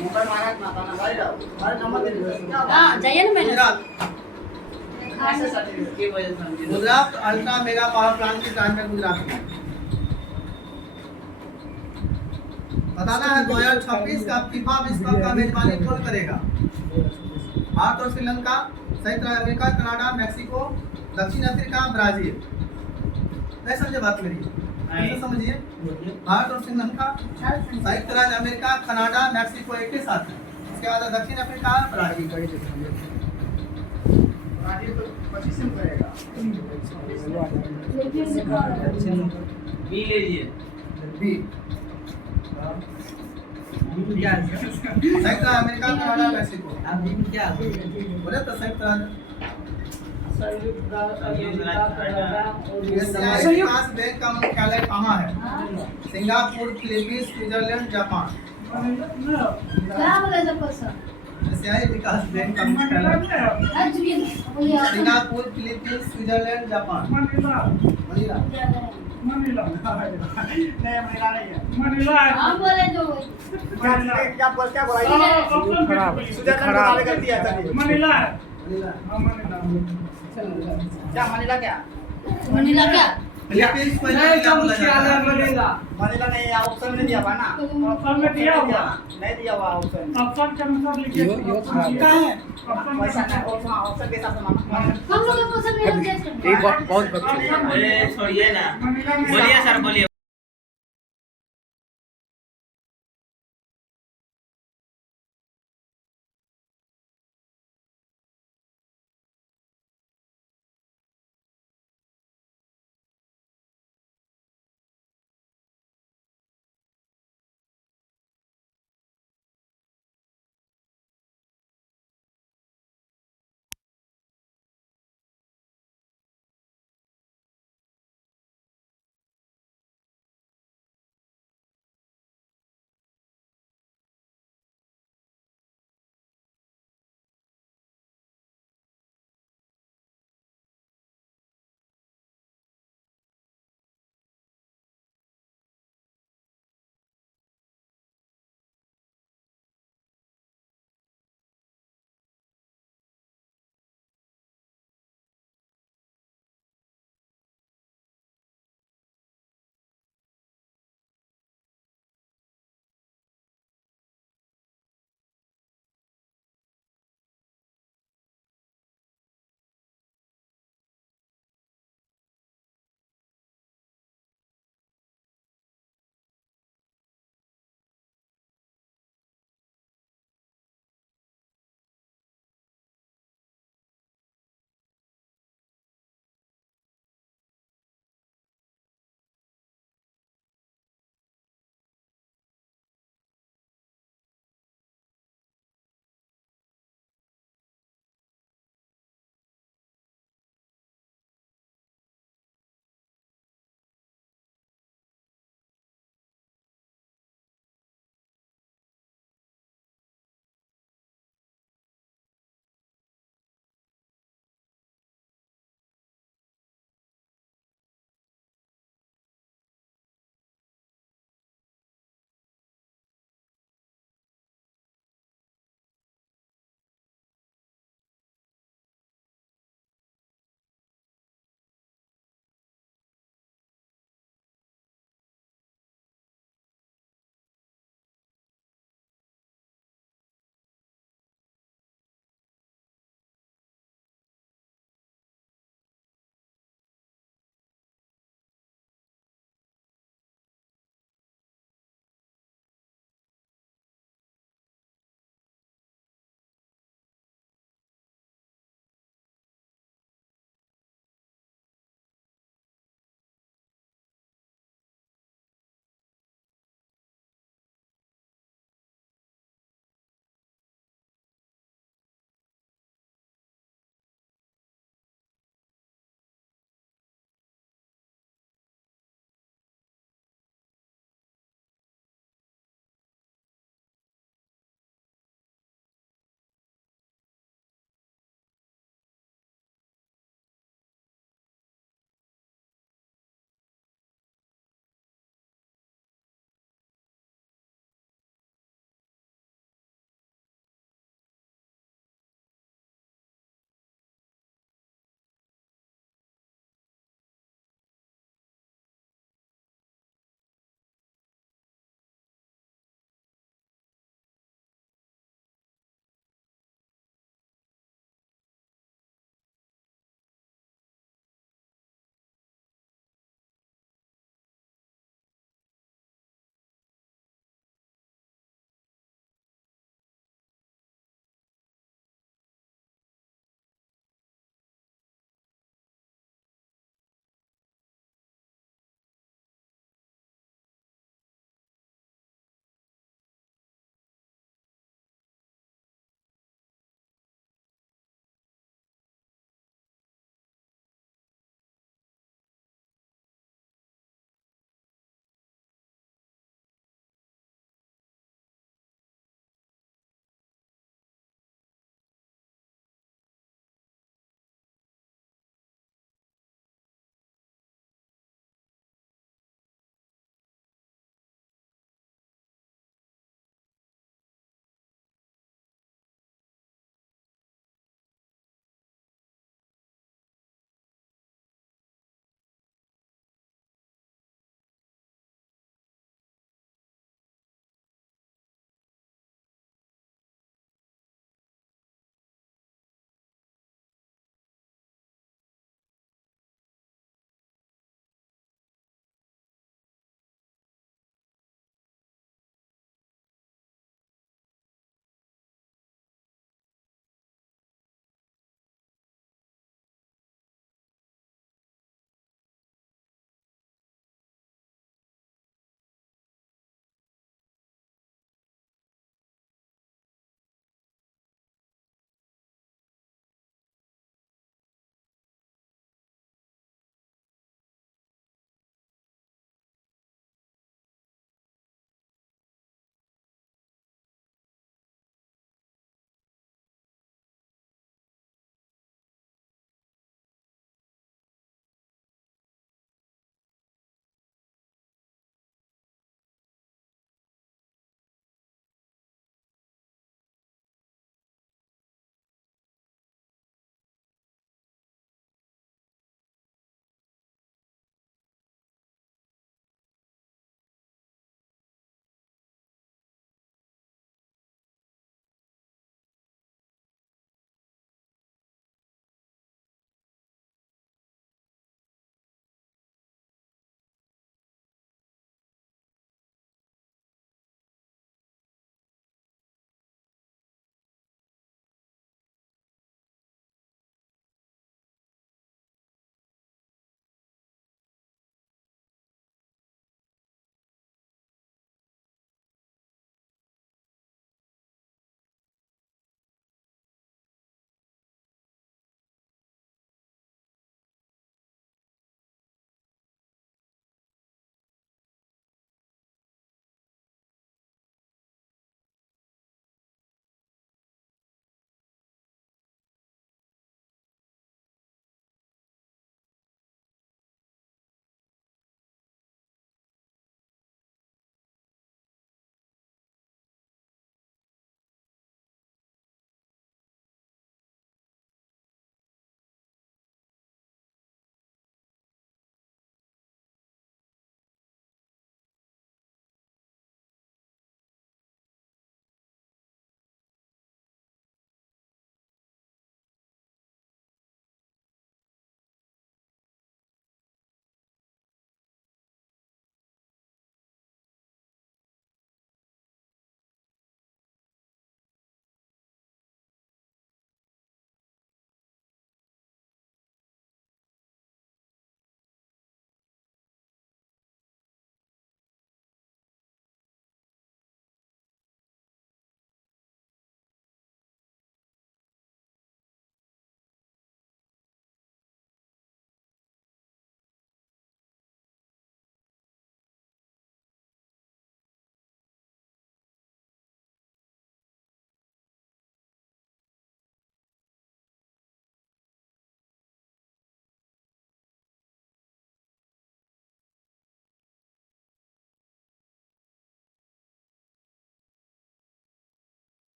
मुंबई महाराष्ट्र में आता ना भाई जाओ। भाई नंबर दे दीजिए। हाँ जाइए ना मैंने गुजरात। ये वजह समझे Gujarat ultra mega power plant किस राज्य में? गुजरात में। बताना है 2026 का फीफा विश्व कप का मेजबानी कौन करेगा? भारत और श्रीलंका, संयुक्त राज्य अमेरिका, कनाडा, मैक्सिको, दक्षिण अफ्रीका, ब्राजील। नहीं समझे बात मेरी? कैसे समझिए? भारत और श्रीलंका, संयुक्त राज्य अमेरिका, कनाडा, मैक्सिको एक के साथ है। इसके बाद दक्षिण अफ्रीका, ब्राजील। ब्राजील तो 25 में करेगा। बी लीजिए। बी। संयुक्त राज्य अमेरिका, कनाडा, मैक्सिको। बोले तो संयुक्त राज्य। एशियाई विकास बैंक का मुख्यालय कहाँ है? Singapore, Philippines, Switzerland, Japan. क्या बोले जब सर एशियाई विकास बैंक का मुख्यालय Singapore, Philippines, Switzerland, Japan. Manila. नहीं महिला नहीं है। हम बोले जो क्या बोला स्विट्जरलैंड को गाली करती है तभी। मनीला। क्या मनीला क्या? मनीला क्या फिलीपींस को क्या बोला जाता है? मनीला नहीं है, ऑप्शन में दिया हुआ ना। नहीं दिया हुआ ऑप्शन। वैसा नहीं, ऑप्शन के हिसाब से माना। हम लोग को सब अरे छोड़िए ना, बोलिए सर बोलिए।